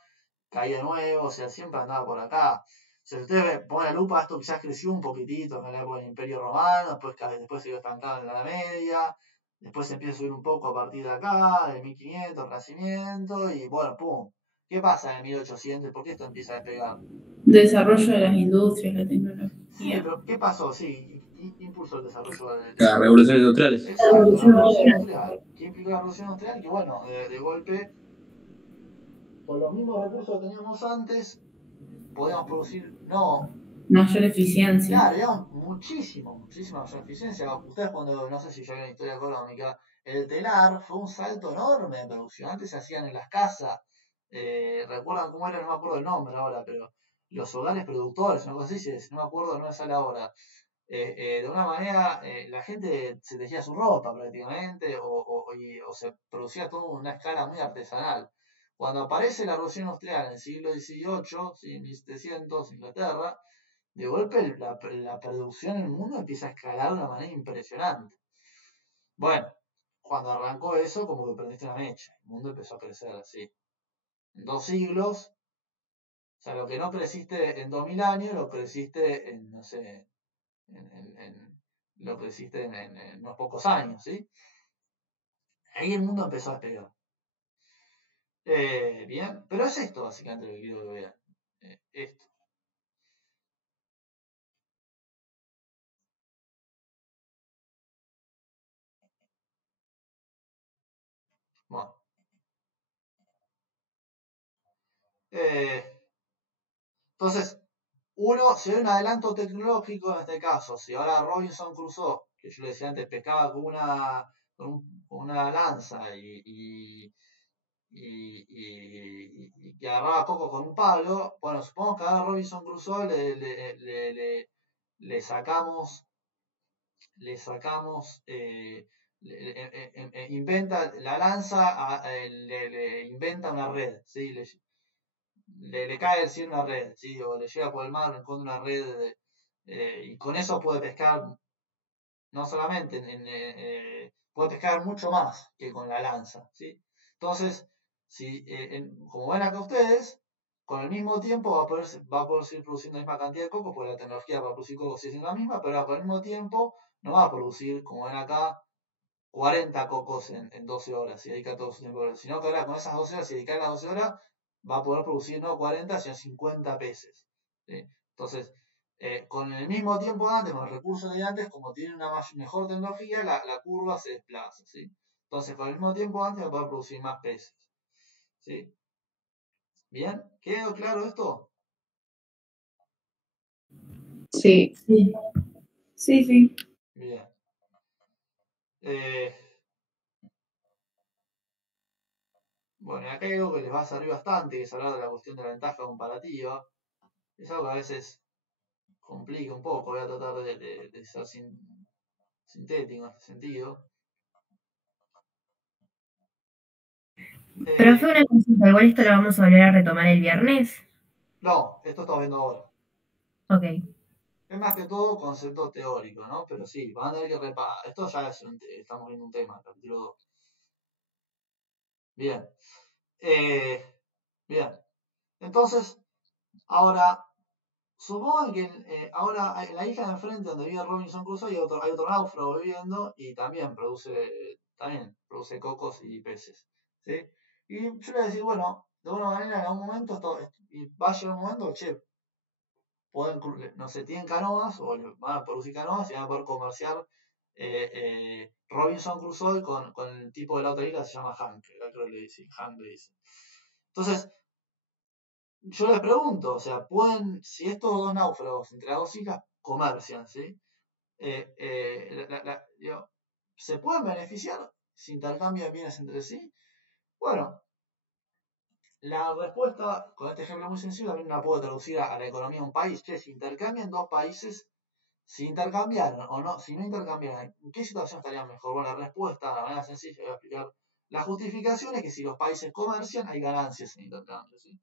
caía de nuevo, o sea, siempre andaba por acá. O sea, si ustedes ponen la lupa, esto quizás creció un poquitito en la época del Imperio Romano, después se quedó estancado en la Edad Media, después se empieza a subir un poco a partir de acá, del 1500, Renacimiento, y bueno, pum. ¿Qué pasa en el 1800? ¿Por qué esto empieza a despegar? Desarrollo de las industrias, la tecnología. Sí, pero ¿qué pasó? Sí, ¿qué impulsó el desarrollo de Las revoluciones industriales. Exacto, la revolución industrial. ¿Qué implicó la revolución industrial? Que bueno, de golpe con los mismos recursos que teníamos antes, podíamos producir, no, Mayor eficiencia. claro, digamos, muchísima mayor eficiencia. Ustedes cuando, no sé si ya vieron historia económica, el telar fue un salto enorme de producción. Antes se hacían en las casas, recuerdan cómo era, no me acuerdo el nombre ahora, pero los hogares productores, una cosa así, no me acuerdo, no me sale ahora. De una manera, la gente se tejía su ropa prácticamente, o se producía todo en una escala muy artesanal. Cuando aparece la revolución industrial en el siglo XVIII, ¿sí? 1700, Inglaterra, de golpe la producción en el mundo empieza a escalar de una manera impresionante. Bueno, cuando arrancó eso, como que prendiste una mecha, el mundo empezó a crecer así. En 2 siglos, o sea, lo que no creciste en 2000 años, lo creciste en, no sé, lo creciste en unos pocos años, ¿sí? Ahí el mundo empezó a despegar. Bien, pero es esto básicamente lo que quiero que vean. Esto. Bueno. Entonces, si hay un adelanto tecnológico en este caso, si ahora Robinson Crusoe, que yo le decía antes, pescaba con una lanza y que agarraba coco con un palo, bueno, supongo que ahora Robinson Crusoe le sacamos, inventa la lanza, le inventa una red, ¿sí? Le cae del cielo una red, ¿sí? O le llega por el mar, encuentra una red, y con eso puede pescar, no solamente, puede pescar mucho más que con la lanza, ¿sí? Entonces, como ven acá ustedes, con el mismo tiempo va a poder seguir produciendo la misma cantidad de coco, porque la tecnología para producir coco sigue siendo la misma, pero con el mismo tiempo no va a producir, como ven acá, 40 cocos en 12 horas, si dedica todo su tiempo, sino que ahora con esas 12 horas, si dedica las 12 horas, va a poder producir no 40, sino 50 peces. ¿Sí? Entonces, con el mismo tiempo de antes, con los recursos de antes, como tiene una mejor tecnología, la curva se desplaza. ¿Sí? Entonces, con el mismo tiempo de antes va a poder producir más peces. ¿Sí? ¿Bien? ¿Quedó claro esto? Sí. Sí. Bien. Bueno, acá hay algo que les va a servir bastante, que es hablar de la cuestión de la ventaja comparativa. Es algo que a veces complica un poco, voy a tratar de ser sintético en este sentido. Pero fue una consulta, igual esto lo vamos a volver a retomar el viernes. No, esto estamos viendo ahora. Ok. Es más que todo concepto teórico, ¿no? Pero sí, van a tener que repasar. Esto ya estamos viendo un tema, capítulo 2. Bien. Bien. Entonces, ahora, supongan que ahora en la isla de enfrente donde vive Robinson Crusoe hay otro náufrago viviendo y también produce cocos y peces. ¿Sí? Y yo le voy a decir, bueno, de alguna manera en algún momento y va a llegar un momento, che, no sé, tienen canoas o van a producir canoas y van a poder comerciar Robinson Crusoe con el tipo de la otra isla, se llama Hank, creo que le dice. Entonces, yo les pregunto, o sea, si estos dos náufragos entre las dos islas comercian, ¿sí? ¿Se pueden beneficiar si intercambian bienes entre sí? Bueno, la respuesta con este ejemplo muy sencillo también la puedo traducir a la economía de un país. Che, si intercambian dos países, si intercambiaran o no, si no intercambiaran, ¿en qué situación estarían mejor? Bueno, la respuesta, de manera sencilla, voy a explicar. La justificación es que si los países comercian, hay ganancias en intercambio, ¿sí?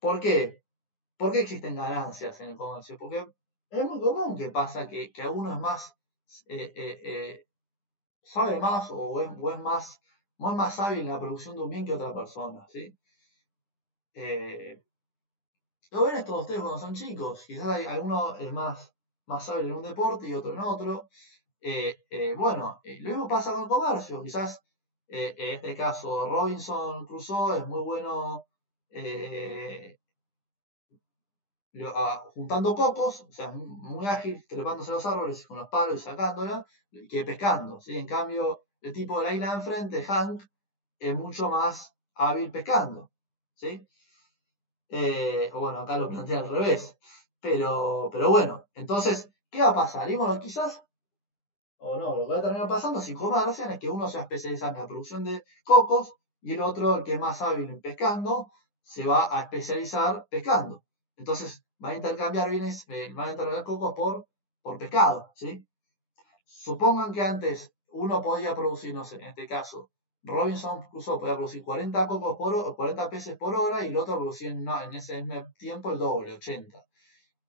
¿Por qué? ¿Por qué existen ganancias en el comercio? Porque es muy común que pasa que alguno es más, sabe más o es más hábil en la producción de un bien que otra persona, ¿sí? Lo ven todos ustedes cuando son chicos, quizás alguno es más hábil en un deporte y otro en otro. Bueno, lo mismo pasa con el comercio, quizás en este caso Robinson Crusoe es muy bueno juntando cocos, o sea, muy ágil, trepándose a los árboles con los palos y sacándola, que pescando, ¿sí? En cambio, el tipo de la isla de enfrente, Hank, es mucho más hábil pescando, ¿sí? O bueno, acá lo plantea al revés. Pero bueno, entonces, ¿qué va a pasar? Y bueno, quizás, o no, lo que va a terminar pasando, si comercian, es que uno se va a especializar en la producción de cocos y el otro, el que es más hábil en pescando, se va a especializar pescando. Entonces, va a intercambiar bienes, van a intercambiar cocos por pescado, ¿sí? Supongan que antes uno podía producir, no sé, en este caso, Robinson Crusoe podía producir 40 cocos 40 peces por hora y el otro producía en ese mismo tiempo el doble, 80.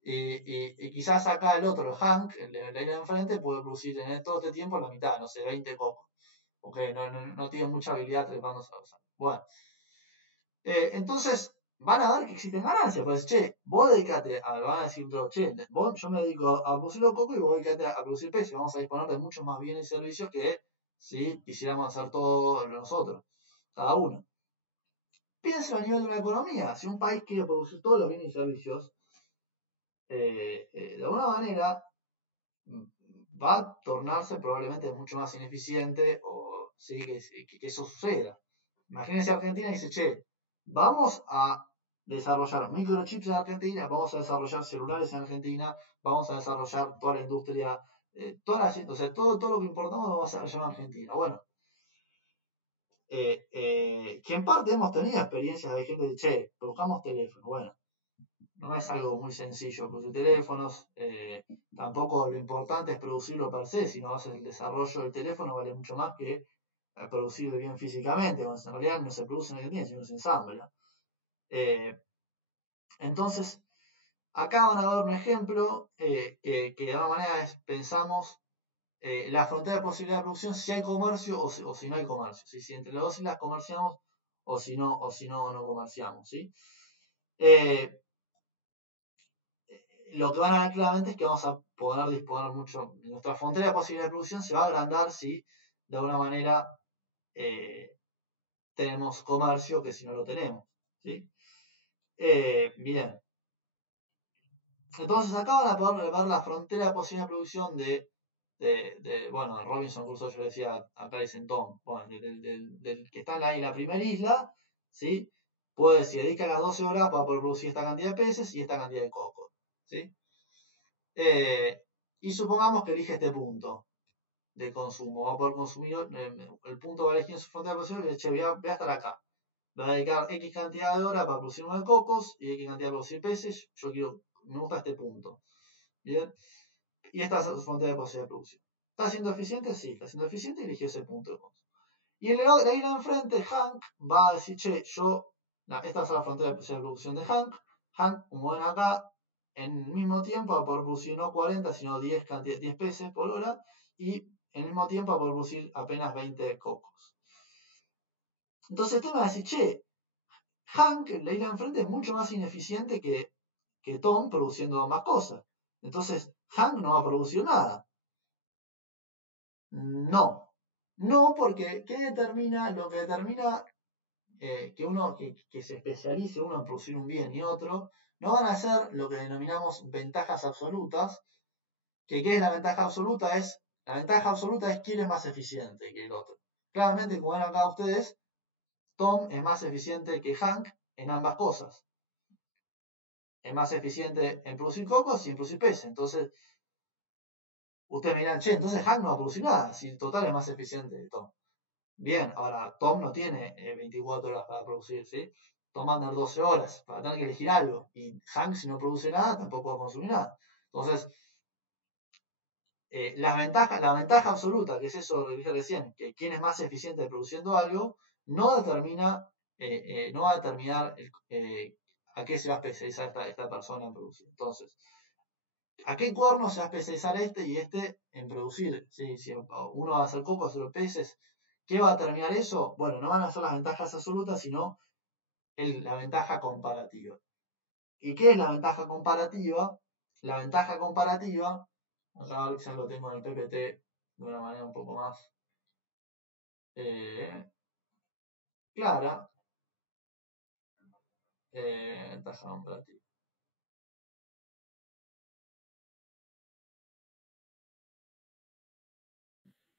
Y quizás acá el otro, Hank, el de la isla de enfrente, puede producir en todo este tiempo la mitad, no sé, 20 cocos. Porque no tiene mucha habilidad trepándose a los árboles. Bueno, entonces van a ver que existen ganancias. Pues, che, vos dedicate van a decir todo, che, yo me dedico a producir los cocos y vos dedicate a producir peces. Vamos a disponer de muchos más bienes y servicios que si quisiéramos hacer todo nosotros, cada uno. Piensa a nivel de una economía. Si un país quiere producir todos los bienes y servicios, de alguna manera va a tornarse probablemente mucho más ineficiente o sí, que eso suceda. Imagínense Argentina y dice, che, vamos a desarrollar microchips en Argentina, vamos a desarrollar celulares en Argentina, vamos a desarrollar toda la industria, o sea, todo lo que importamos lo vamos a desarrollar en Argentina. Bueno, que en parte hemos tenido experiencias de gente de, che, produzcamos teléfonos. Bueno, no es algo muy sencillo producir teléfonos, tampoco lo importante es producirlo per se, sino el desarrollo del teléfono vale mucho más que producirlo bien físicamente, cuando en realidad no se produce en Argentina, sino se ensambla. Entonces, acá van a ver un ejemplo que de alguna manera pensamos la frontera de posibilidad de producción si hay comercio o si no hay comercio, ¿sí? Si entre las dos islas comerciamos o si no comerciamos, ¿sí? Lo que van a ver claramente es que vamos a poder disponer mucho. Nuestra frontera de posibilidad de producción se va a agrandar si de alguna manera tenemos comercio que si no lo tenemos, ¿sí? Bien. Entonces acá van a poder ver la frontera de posibilidad de producción bueno, Robinson Crusoe, yo decía, acá dicen Tom, bueno, del que está en la primera isla, ¿sí? Puede, si dedica las 12 horas, para poder producir esta cantidad de peces y esta cantidad de cocos, ¿sí? Y supongamos que elige este punto de consumo. Va a poder consumir, el punto va a elegir en su frontera de producción y dice, che, voy a estar acá. Va a dedicar X cantidad de horas para producir unos cocos y X cantidad para producir peces. Me gusta este punto. Bien. Y esta es su frontera de posibilidad de producción. ¿Está siendo eficiente? Sí, está siendo eficiente y eligió ese punto de consumo. Y el de ahí en enfrente, Hank va a decir, che, esta es la frontera de posibilidad de producción de Hank. Hank, como ven acá, en el mismo tiempo va a poder producir no 40, sino 10 peces por hora y en el mismo tiempo va a poder producir apenas 20 cocos. Entonces usted me va a decir, che, Hank, la isla enfrente, es mucho más ineficiente que Tom produciendo más cosas. Entonces, Hank no va a producir nada. No, porque ¿qué determina? Lo que determina que se especialice uno en producir un bien y otro, no van a ser lo que denominamos ventajas absolutas. ¿Qué es la ventaja absoluta? La ventaja absoluta es quién es más eficiente que el otro. Claramente, como ven acá ustedes, Tom es más eficiente que Hank en ambas cosas. Es más eficiente en producir cocos y en producir peces. Entonces, ustedes me dirán, che, entonces Hank no va a producir nada, si total es más eficiente que Tom. Bien, ahora Tom no tiene 24 horas para producir, ¿sí? Tom va a tener 12 horas para tener que elegir algo. Y Hank, si no produce nada, tampoco va a consumir nada. Entonces, la ventaja absoluta, que es eso que dije recién, que quién es más eficiente produciendo algo, no va a determinar a qué se va a especializar esta persona en producir. Entonces, ¿a qué cuerno se va a especializar este y este en producir? ¿Sí? Si uno va a hacer cocos, otro peces, ¿qué va a determinar eso? Bueno, no van a ser las ventajas absolutas, sino la ventaja comparativa. ¿Y qué es la ventaja comparativa? La ventaja comparativa, acá ya lo tengo en el PPT de una manera un poco más clara. Ventaja comparativa.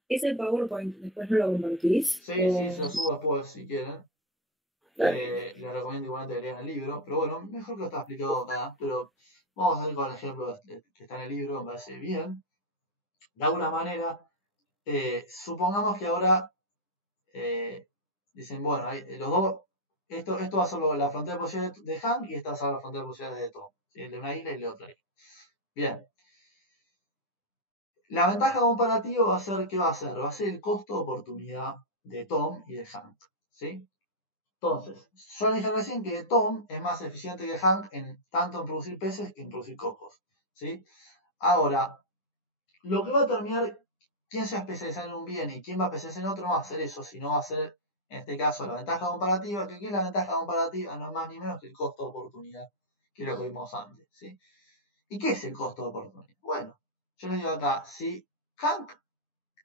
¿Es el PowerPoint? ¿Después no lo compartís? Sí, se lo subo después si quieren. Les recomiendo igualmente que lean el libro, pero bueno, mejor que lo está explicado acá, pero vamos a hacer con el ejemplo que está en el libro, me parece bien. De alguna manera, supongamos que ahora dicen, bueno, los dos, esto va a ser la frontera de posibilidades de Hank y esta va a ser la frontera de posibilidades de Tom, ¿sí? El de una isla y la otra isla. Bien. La ventaja comparativa va a ser, ¿qué va a ser? Va a ser el costo de oportunidad de Tom y de Hank, ¿sí? Entonces, yo dije recién que Tom es más eficiente que Hank tanto en producir peces que en producir cocos, ¿sí? Ahora, lo que va a determinar quién se va a especializar en un bien y quién va a especializar en otro no va a ser eso, sino va a ser, en este caso, la ventaja comparativa, que aquí la ventaja comparativa no es más ni menos que el costo de oportunidad, que es lo que vimos antes, ¿sí? ¿Y qué es el costo de oportunidad? Bueno, yo les digo acá, si Hank,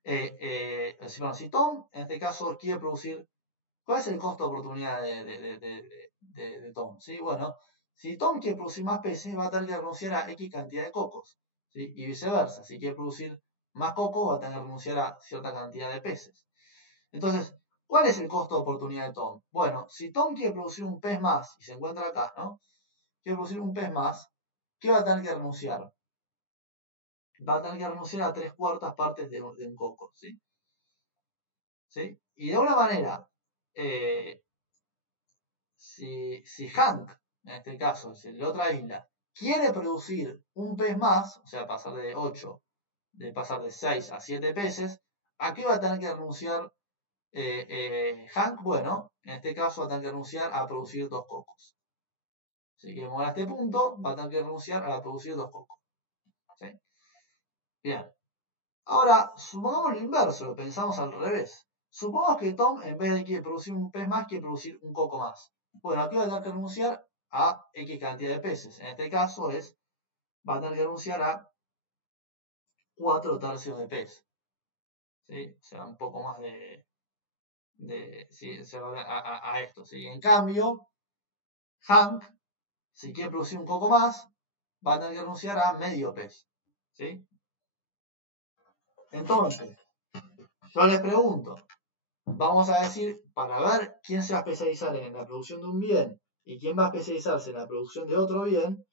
si Tom, en este caso, quiere producir, ¿cuál es el costo de oportunidad de Tom? ¿Sí? Bueno, si Tom quiere producir más peces, va a tener que renunciar a X cantidad de cocos, ¿sí? Y viceversa, si quiere producir más cocos, va a tener que renunciar a cierta cantidad de peces. Entonces, ¿cuál es el costo de oportunidad de Tom? Bueno, si Tom quiere producir un pez más, y se encuentra acá, ¿no? Quiere producir un pez más, ¿qué va a tener que renunciar? Va a tener que renunciar a 3/4 partes de un coco, ¿sí? ¿Sí? Y de alguna manera, si Hank, en este caso, si la otra isla, quiere producir un pez más, o sea, pasar de 8, pasar de 6 a 7 peces, ¿a qué va a tener que renunciar Hank? Bueno, en este caso va a tener que renunciar a producir 2 cocos. Si queremos a este punto, va a tener que renunciar a producir 2 cocos. ¿Sí? Bien. Ahora, supongamos lo inverso, lo pensamos al revés. Supongamos que Tom, en vez de que producir un pez más, quiere producir un coco más. Bueno, aquí va a tener que renunciar a X cantidad de peces. En este caso va a tener que renunciar a 4/3 de pez. ¿Sí? O sea, un poco más sí, se va a esto. ¿Sí? En cambio, Hank, si quiere producir un coco más, va a tener que renunciar a medio pez. ¿Sí? Entonces, yo les pregunto, vamos a decir, para ver quién se va a especializar en la producción de un bien y quién va a especializarse en la producción de otro bien,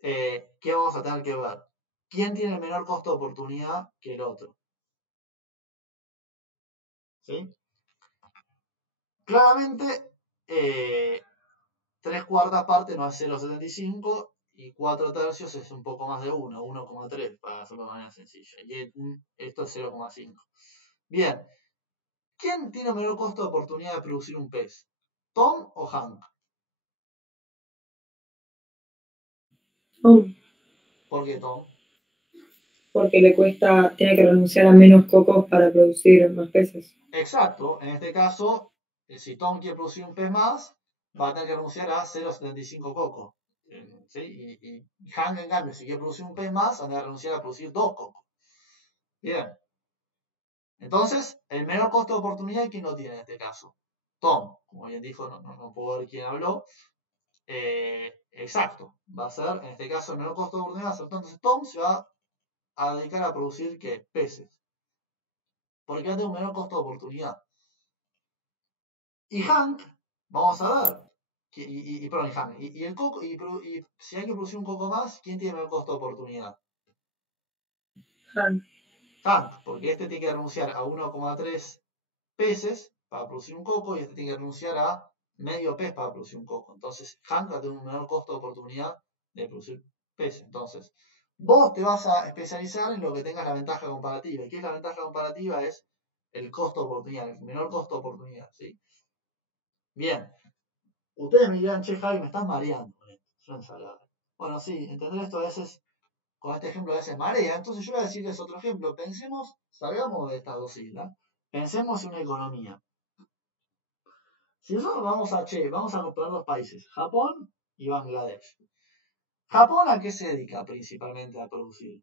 ¿qué vamos a tener que ver? ¿Quién tiene el menor costo de oportunidad que el otro? ¿Sí? Claramente, 3/4 partes no es 0,75 y 4/3 es un poco más de 1,3 para hacerlo de manera sencilla. Y esto es 0,5. Bien, ¿quién tiene el menor costo de oportunidad de producir un pez? ¿Tom o Hank? Tom, ¿Por qué Tom? porque tiene que renunciar a menos cocos para producir más peces. Exacto, en este caso, si Tom quiere producir un pez más, va a tener que renunciar a 0,75 cocos. ¿Sí? Y Hank, en cambio, si quiere producir un pez más, va a tener que renunciar a producir 2 cocos. Bien. Entonces, el menor costo de oportunidad, ¿quién lo tiene en este caso? Tom, como bien dijo, no puedo ver quién habló. Exacto, va a ser, en este caso, el menor costo de oportunidad va a ser Tom. Entonces, Tom se va a dedicar a producir, ¿qué? Peces. Porque va a tener un menor costo de oportunidad. Y Hank, vamos a ver, perdón, y Hank, y el coco, y si hay que producir un coco más, ¿quién tiene menor costo de oportunidad? Hank. Hank, porque este tiene que renunciar a 1,3 peces para producir un coco y este tiene que renunciar a medio pez para producir un coco. Entonces, Hank va a tener un menor costo de oportunidad de producir peces. Entonces, vos te vas a especializar en lo que tengas la ventaja comparativa. ¿Y qué es la ventaja comparativa? Es el costo de oportunidad, el menor costo de oportunidad, ¿sí? Bien. Ustedes me dirán, che, Javi, me estás mareando con esto. Es una ensalada. Bueno, sí, entender esto a veces, con este ejemplo a veces marea. Entonces yo voy a decirles otro ejemplo. Pensemos, salgamos de estas dos islas. Pensemos en una economía. Si nosotros vamos a comparar dos países, Japón y Bangladesh. ¿Japón a qué se dedica principalmente a producir?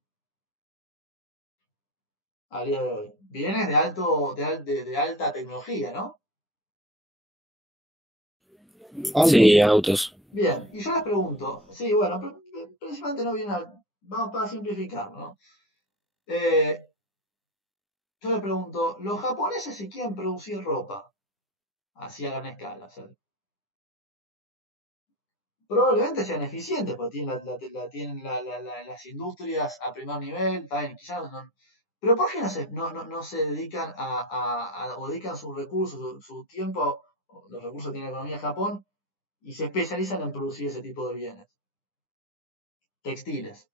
A día de hoy. Bienes de alta tecnología, ¿no? Sí, autos. Bien, y yo les pregunto, sí, bueno, principalmente no viene vamos para simplificar, ¿no? Yo les pregunto, ¿los japoneses si quieren producir ropa, así a gran escala. O sea, probablemente sean eficientes, porque tienen las industrias a primer nivel, ¿saben? Quizás no. Pero ¿por qué no se dedican o dedican sus recursos, su tiempo, los recursos que tiene la economía de Japón, y se especializan en producir ese tipo de bienes? Textiles.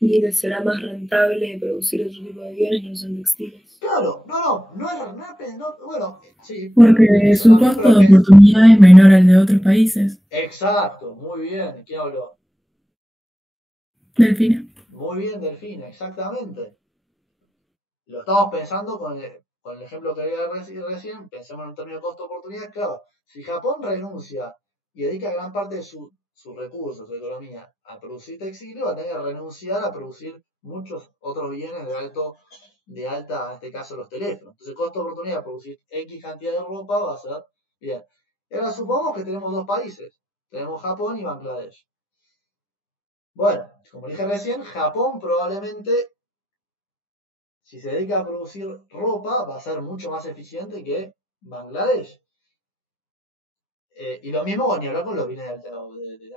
Y les será más rentable producir otro tipo de bienes que no son textiles. Claro, bueno, sí. Porque su costo de oportunidad es menor al de otros países. Exacto, muy bien. ¿Quién habló? Delfina. Muy bien, Delfina, exactamente. Lo estamos pensando con el ejemplo que había recién, pensemos en un término de costo-oportunidad. Claro, si Japón renuncia y dedica gran parte de sus recursos, su economía, a producir textiles, va a tener que renunciar a producir muchos otros bienes de alta, en este caso los teléfonos. Entonces, el costo-oportunidad de producir X cantidad de ropa va a ser bien. Ahora, supongamos que tenemos dos países. Tenemos Japón y Bangladesh. Bueno, como dije recién, Japón probablemente, si se dedica a producir ropa, va a ser mucho más eficiente que Bangladesh. Y lo mismo ni hablar con los bienes de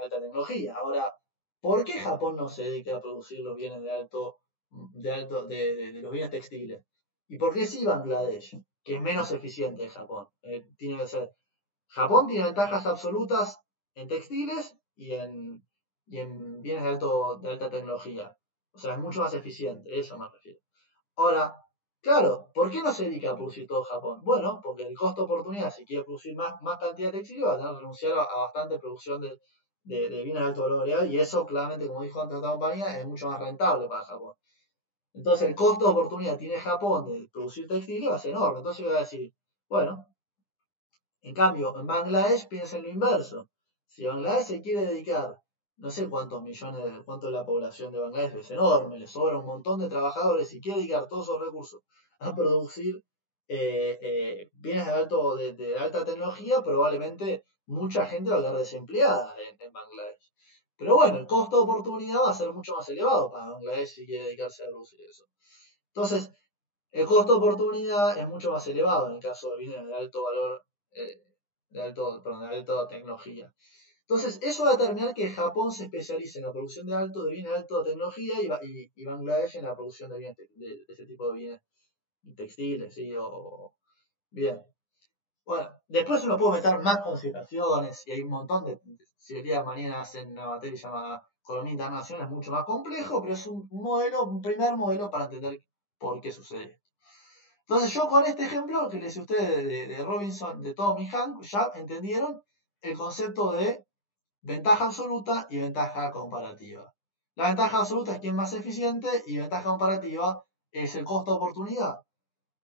alta tecnología. Ahora, ¿por qué Japón no se dedica a producir los bienes de los bienes textiles? ¿Y por qué sí Bangladesh, que es menos eficiente que Japón? Tiene que ser. Japón tiene ventajas absolutas en textiles y en bienes de alta tecnología. O sea, es mucho más eficiente, eso me refiero. Ahora, claro, ¿por qué no se dedica a producir todo Japón? Bueno, porque el costo de oportunidad, si quiere producir más cantidad de textiles, va a tener que renunciar a bastante producción de bienes de alto valor agregado, y eso claramente, como dijo antes la compañía, es mucho más rentable para Japón. Entonces, el costo de oportunidad tiene Japón de producir textiles va a ser enorme. Entonces, yo voy a decir, bueno, en cambio, en Bangladesh piensa en lo inverso. Si Bangladesh se quiere dedicar, no sé cuánto es la población de Bangladesh, es enorme, le sobra un montón de trabajadores y quiere dedicar todos esos recursos a producir bienes de alta tecnología, probablemente mucha gente va a quedar desempleada en Bangladesh. Pero bueno, el costo de oportunidad va a ser mucho más elevado para Bangladesh si quiere dedicarse a producir eso. Entonces, el costo de oportunidad es mucho más elevado en el caso de bienes de alto valor, de alta tecnología. Entonces, eso va a determinar que Japón se especialice en la producción de bienes de alta tecnología y Bangladesh en la producción de bienes de ese tipo de bienes textiles, ¿sí? Bien. Bueno, después uno puede meter más consideraciones y hay un montón de si el día de mañana hacen una materia llamada Economía Internacional, es mucho más complejo, pero es un primer modelo para entender por qué sucede. Entonces yo con este ejemplo que les decía a ustedes de Robinson, de Tom y Hank, ya entendieron el concepto de ventaja absoluta y ventaja comparativa. La ventaja absoluta es quién es más eficiente y ventaja comparativa es el costo de oportunidad.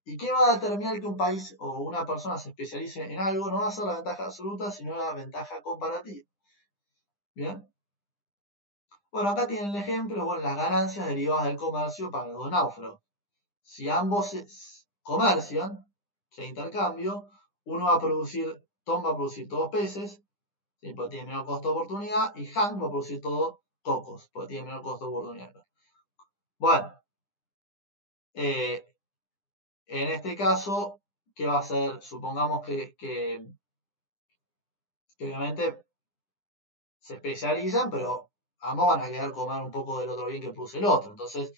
¿Y qué va a determinar que un país o una persona se especialice en algo? No va a ser la ventaja absoluta, sino la ventaja comparativa. ¿Bien? Bueno, acá tienen el ejemplo, bueno, las ganancias derivadas del comercio para los náufragos. Si ambos comercian, se intercambio, Tom va a producir todos peces, ¿sí? Porque tiene menor costo de oportunidad, y Hank va a producir todos cocos, porque tiene menor costo de oportunidad. Bueno, en este caso, ¿qué va a hacer? Supongamos que obviamente se especializan, pero ambos van a querer comer un poco del otro bien que produce el otro. Entonces,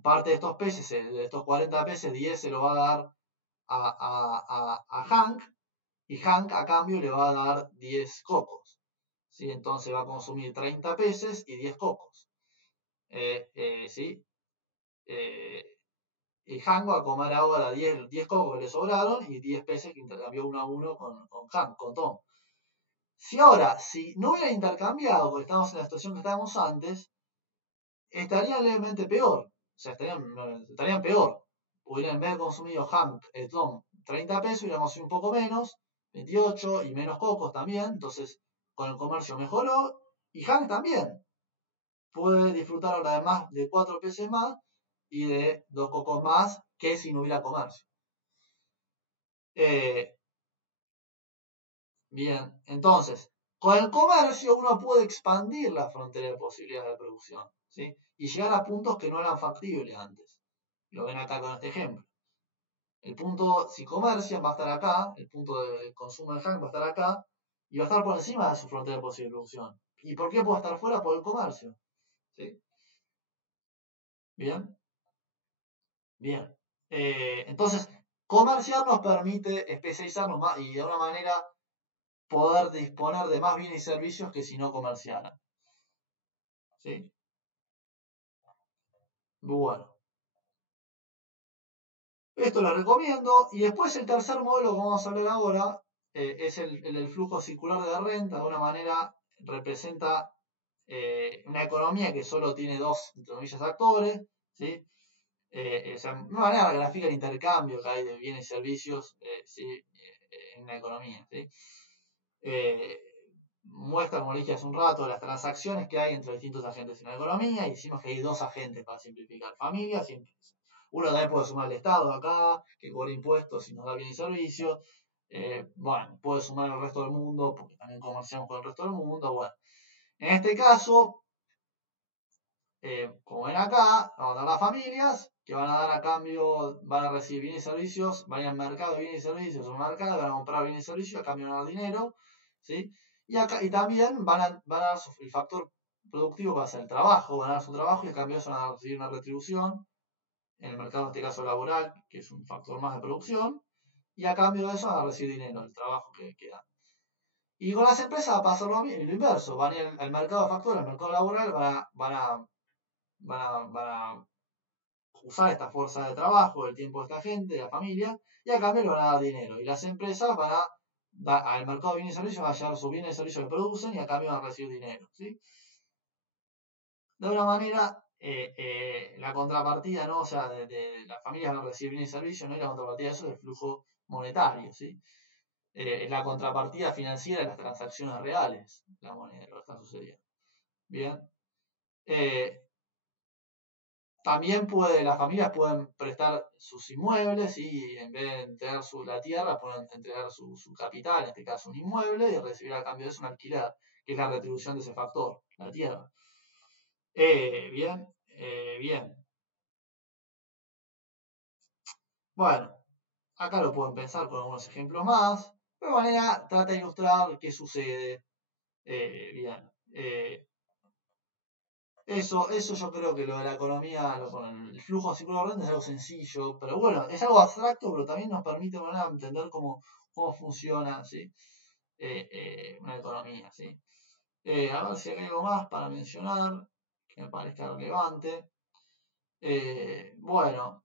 parte de estos peces, de estos 40 peces, 10 se lo va a dar a Hank, y Hank a cambio le va a dar 10 cocos. ¿Sí? Entonces va a consumir 30 peces y 10 cocos. ¿Sí? Y Hank va a comer ahora 10 cocos que le sobraron y 10 peces que intercambió 1 a 1 con Hank, con Tom. Si no hubieran intercambiado, porque estamos en la situación que estábamos antes, estarían levemente peor. O sea, estarían peor. Hubieran, en vez de consumido Hank, Tom, 30 pesos, hubiera consumido un poco menos, 28 y menos cocos también. Entonces, con el comercio mejoró. Y Hank también puede disfrutar ahora de más de 4 peces más y de 2 cocos más que si no hubiera comercio. Bien, entonces, con el comercio uno puede expandir la frontera de posibilidades de producción, ¿sí? Y llegar a puntos que no eran factibles antes. Lo ven acá con este ejemplo. El punto, si comercian, va a estar acá, el punto de consumo de Hank va a estar acá, y va a estar por encima de su frontera de posible producción. ¿Y por qué puede estar fuera? Por el comercio. ¿Sí? ¿Bien? Bien. Entonces, comerciar nos permite especializarnos más y de una manera poder disponer de más bienes y servicios que si no comerciaran. ¿Sí? Bueno. Esto lo recomiendo. Y después el tercer modelo que vamos a hablar ahora es el del flujo circular de la renta. De una manera representa una economía que solo tiene dos, entre comillas, actores. ¿Sí? O sea, de una manera grafica el intercambio que hay de bienes y servicios ¿sí? En la economía. ¿Sí? Muestra, como dije hace un rato, las transacciones que hay entre distintos agentes en la economía y decimos que hay dos agentes para simplificar: familias y empresas. Uno también puede sumar el Estado acá, que cobra impuestos y nos da bienes y servicios. Bueno, puede sumar el resto del mundo, porque también comerciamos con el resto del mundo. Bueno, en este caso, como ven acá, vamos a dar las familias, que van a dar a cambio, van a recibir bienes y servicios, van al mercado de bienes y servicios, un mercado, van a comprar bienes y servicios, a cambio van a dar dinero, ¿sí? Y, acá, y también van a dar el factor productivo va a ser el trabajo, van a dar su trabajo y a cambio de eso van a recibir una retribución, en el mercado en este caso laboral, que es un factor más de producción, y a cambio de eso van a recibir dinero, el trabajo que dan. Y con las empresas va a pasar lo inverso, van a ir al mercado de factores, al mercado laboral, van a usar esta fuerza de trabajo, el tiempo de esta gente, de la familia, y a cambio le van a dar dinero. Y las empresas van a dar al mercado de bienes y servicios, van a llevar sus bienes y servicios que producen y a cambio van a recibir dinero. ¿Sí? De alguna manera, la contrapartida, ¿no? O sea, de las familias van a recibir bienes y servicios, ¿no? Y la contrapartida de eso es el flujo monetario, ¿sí? Es la contrapartida financiera de las transacciones reales, la moneda, lo que está sucediendo. Bien. También las familias pueden prestar sus inmuebles y en vez de entregar la tierra, pueden entregar su capital, en este caso un inmueble, y recibir a cambio de eso un alquiler, que es la retribución de ese factor, la tierra. Bien. Bueno, acá lo pueden pensar con algunos ejemplos más. De manera trata de ilustrar qué sucede. Bien. Eso yo creo que lo de la economía, con el flujo circular de renta es algo sencillo, pero bueno, es algo abstracto, pero también nos permite entender cómo funciona, ¿sí? Una economía, ¿sí? A ver si hay algo más para mencionar que me parezca relevante. Bueno,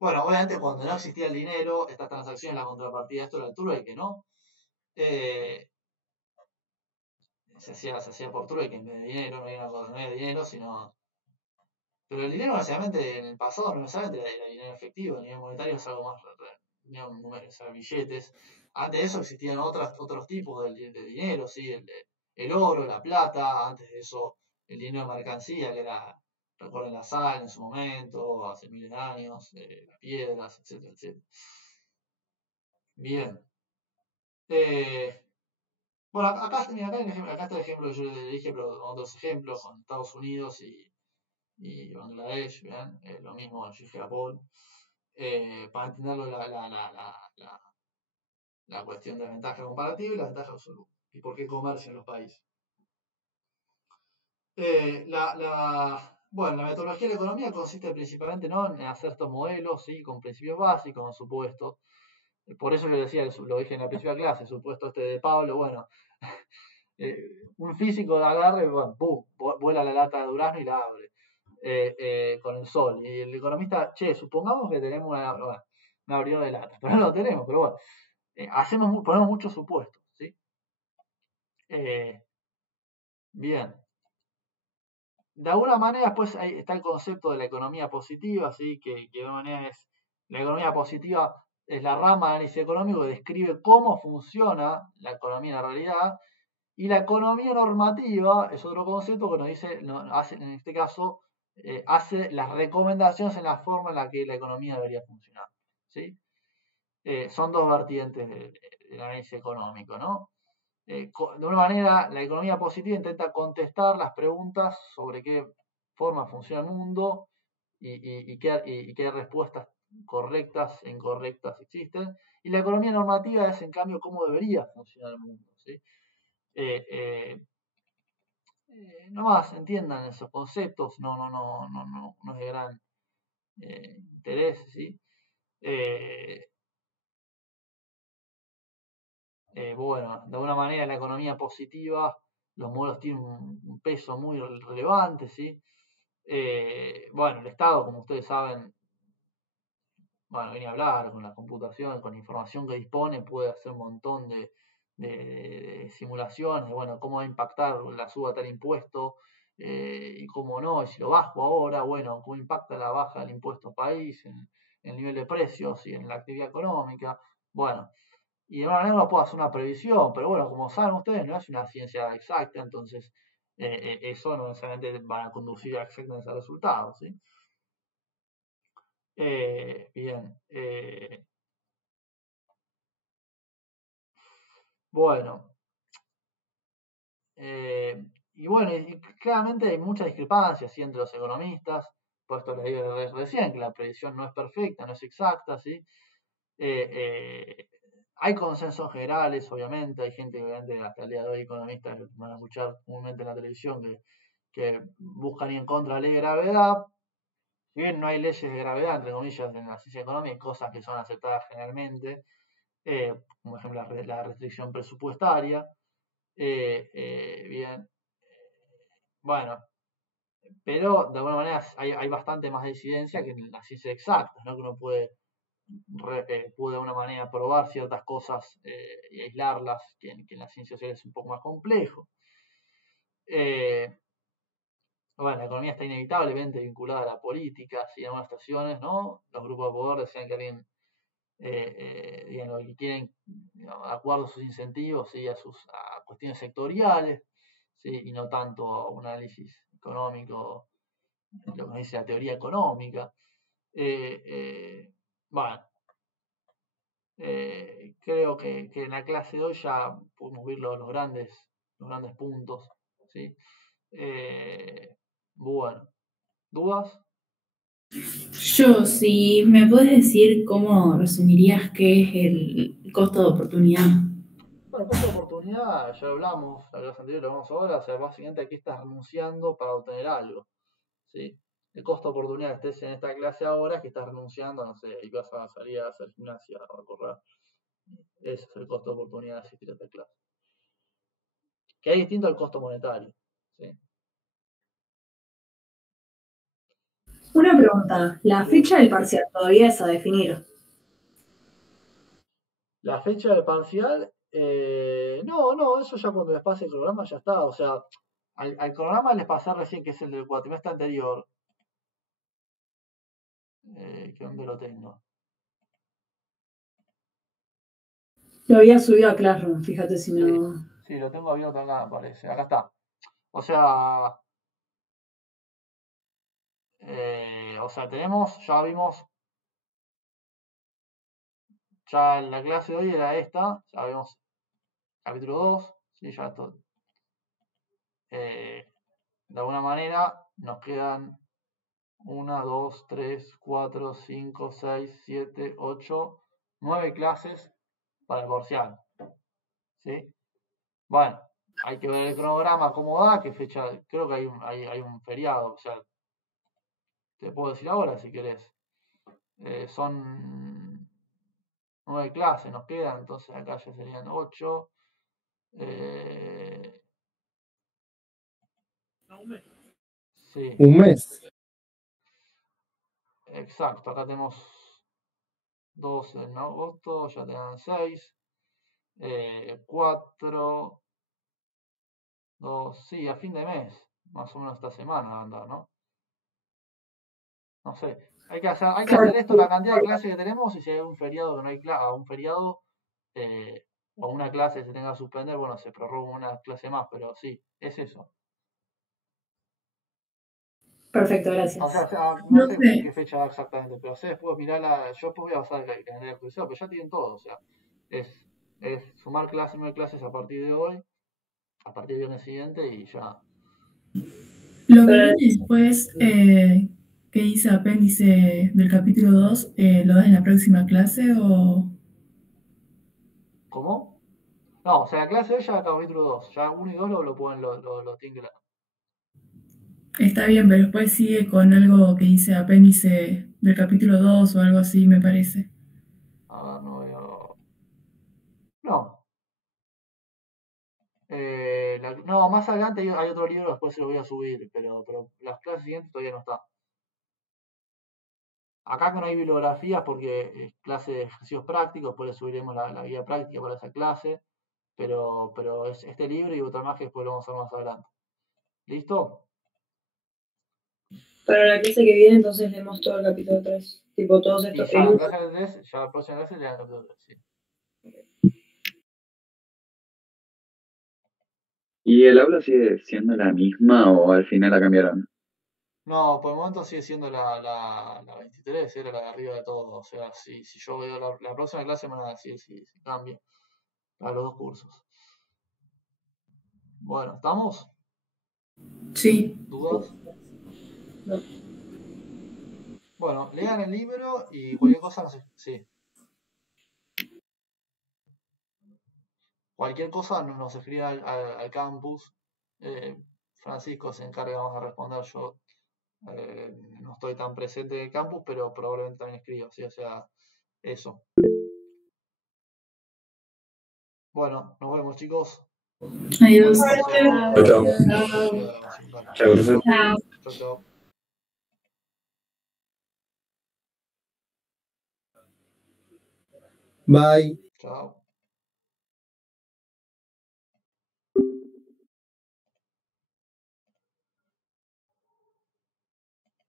obviamente cuando no existía el dinero, estas transacciones, la contrapartida de esto era el trueque, ¿no? Se hacía por trueque en vez de dinero, no había dinero, sino. Pero el dinero, básicamente, en el pasado, no necesariamente era dinero efectivo, el dinero monetario es algo más, o sea, billetes. Antes de eso existían otros tipos de dinero, ¿sí? El oro, la plata, antes de eso el dinero de mercancía, que era, recuerden, la sal en su momento, hace miles de años, las piedras, etcétera, etcétera. Bien. Bueno, acá está el ejemplo que yo le dije, pero con dos ejemplos, con Estados Unidos y Bangladesh, ¿bien? Lo mismo en Japón, para entenderlo la cuestión de la ventaja comparativa y la ventaja absoluta, y por qué comercio en los países. Bueno, la metodología de la economía consiste principalmente, ¿no?, en hacer estos modelos, ¿sí?, con principios básicos, supuestos. Por eso yo decía, lo dije en la primera clase, el supuesto de Pablo, bueno, un físico agarre, bueno, vuela la lata de durazno y la abre con el sol. Y el economista, supongamos que tenemos un abridor de latas, pero no lo tenemos, pero bueno, ponemos muchos supuestos, ¿sí? Bien. De alguna manera, pues ahí está el concepto de la economía positiva, ¿sí? Que de manera la economía positiva es la rama de análisis económico que describe cómo funciona la economía en la realidad. Y la economía normativa es otro concepto que nos dice, en este caso, hace las recomendaciones en la forma en la que la economía debería funcionar, ¿sí? Son dos vertientes del análisis económico, ¿no? de una manera, la economía positiva intenta contestar las preguntas sobre qué forma funciona el mundo y qué respuestas correctas e incorrectas existen. Y la economía normativa es, en cambio, cómo debería funcionar el mundo. ¿Sí? No más entiendan esos conceptos, no es de gran interés, ¿sí? Bueno, de alguna manera la economía positiva, los modelos tienen un peso muy relevante, ¿sí? Bueno, el Estado, como ustedes saben, bueno, viene a hablar con la computación, con la información que dispone, puede hacer un montón de simulaciones, de, bueno, cómo va a impactar la suba de tal impuesto y cómo no, y si lo bajo ahora, bueno, cómo impacta la baja del impuesto país en el nivel de precios y en la actividad económica. Bueno, y de una manera uno puede hacer una previsión, pero bueno, como saben ustedes, no es una ciencia exacta, entonces eso no necesariamente va a conducir a exactamente ese resultado, ¿sí? Bien. Bueno. Y bueno, y claramente hay muchas discrepancias ¿sí? entre los economistas, por esto les digo recién, que la predicción no es perfecta, no es exacta, ¿sí? Hay consensos generales, obviamente, hay gente, obviamente, hasta el día de hoy, economistas que van a escuchar comúnmente en la televisión que buscan ir en contra de la ley de gravedad. Si bien no hay leyes de gravedad, entre comillas, en la ciencia económica, hay cosas que son aceptadas generalmente, como ejemplo la restricción presupuestaria. Bien, bueno, pero de alguna manera hay bastante más disidencia que en las ciencias exactas, ¿no? Que uno puede de alguna manera probar ciertas cosas y aislarlas, que en las ciencias sociales es un poco más complejo. Bueno, la economía está inevitablemente vinculada a la política, si en algunas estaciones, ¿no? Los grupos de poder desean que alguien digan lo que quieren, digamos, de acuerdo a sus incentivos y a cuestiones sectoriales, ¿sí? Y no tanto a un análisis económico, lo que dice la teoría económica. Bueno, creo que en la clase de hoy ya pudimos ver los grandes puntos, ¿sí? Bueno, ¿dudas? Yo, si me puedes decir cómo resumirías qué es el costo de oportunidad. Bueno, el costo de oportunidad, ya lo hablamos, la clase anterior lo hablamos ahora, o sea, básicamente aquí estás renunciando para obtener algo, ¿sí? El costo de oportunidad que estés en esta clase ahora es que estás renunciando, no sé, y vas a salir a hacer gimnasia o a correr. Ese es el costo de oportunidad de asistir a esta clase. Que es distinto al costo monetario, ¿sí? Una pregunta, ¿la fecha del parcial todavía es a definir? La fecha del parcial, no, eso ya cuando les pase el programa ya está. O sea, al programa les pasé recién, que es el del cuatrimestre anterior. ¿Que dónde lo tengo? Lo había subido a Classroom, fíjate si no... Sí, lo tengo abierto acá, me parece. Acá está. O sea, ya vimos, ya la clase de hoy era esta, ya vimos capítulo 2, ¿sí? Ya esto, de alguna manera nos quedan 1, 2, 3, 4, 5, 6, 7, 8, 9 clases para el parcial, ¿sí? Bueno, hay que ver el cronograma cómo da, qué fecha, creo que hay un feriado, o sea, te puedo decir ahora si querés. Son 9 clases, nos quedan, entonces acá ya serían 8. Sí. Un mes. Exacto, acá tenemos 12 en agosto, ya tengan 6. 4, 2, sí, a fin de mes, más o menos esta semana va a andar, ¿no? No sé. Hay que hacer esto, la cantidad de clases que tenemos, y si hay un feriado que no hay un feriado, o una clase que se tenga que suspender, bueno, se prorroga una clase más, pero sí, es eso. Perfecto, O gracias. sea, No no sé sé. qué fecha exactamente, pero sé después mirarla, yo después voy a pasar el calendario actualizado, pero ya tienen todo, o sea, es Es sumar clases, 9 clases a partir de hoy, a partir del viernes siguiente y ya. Lo que viene después, que dice apéndice del capítulo 2, ¿lo das en la próxima clase o...? ¿Cómo? No, o sea, la clase de hoy ya capítulo 2. Ya 1 y 2 lo tienen que leer. Está bien, pero después sigue con algo que dice apéndice del capítulo 2 o algo así, me parece. A ver, no veo. No. No, más adelante hay otro libro, después se lo voy a subir, pero las clases siguientes todavía no está. Acá que no hay bibliografías porque es clase de ejercicios prácticos, después le subiremos la guía práctica para esa clase, pero es este libro y otro más que después lo vamos a ver más adelante. ¿Listo? Para la clase que viene, entonces leemos todo el capítulo 3. Tipo, todos Y estos. ya la clase de 3, ya la próxima clase lean el capítulo 3, sí. ¿Y el aula sigue siendo la misma o al final la cambiaron? No, por el momento sigue siendo la 23, era la de arriba de todo. O sea, si yo veo la próxima clase me van a decir si cambia a los 2 cursos. Bueno, ¿estamos? Sí. ¿Dudas? No. Bueno, lean el libro y cualquier cosa sí. Cualquier cosa nos escriban al campus. Francisco se encarga, vamos a responder yo. No estoy tan presente en el campus, pero probablemente también escriba, ¿sí? O sea, eso. Bueno, nos vemos, chicos. Adiós. Chao. Chao, profe. Chao, chao. Bye. Chao.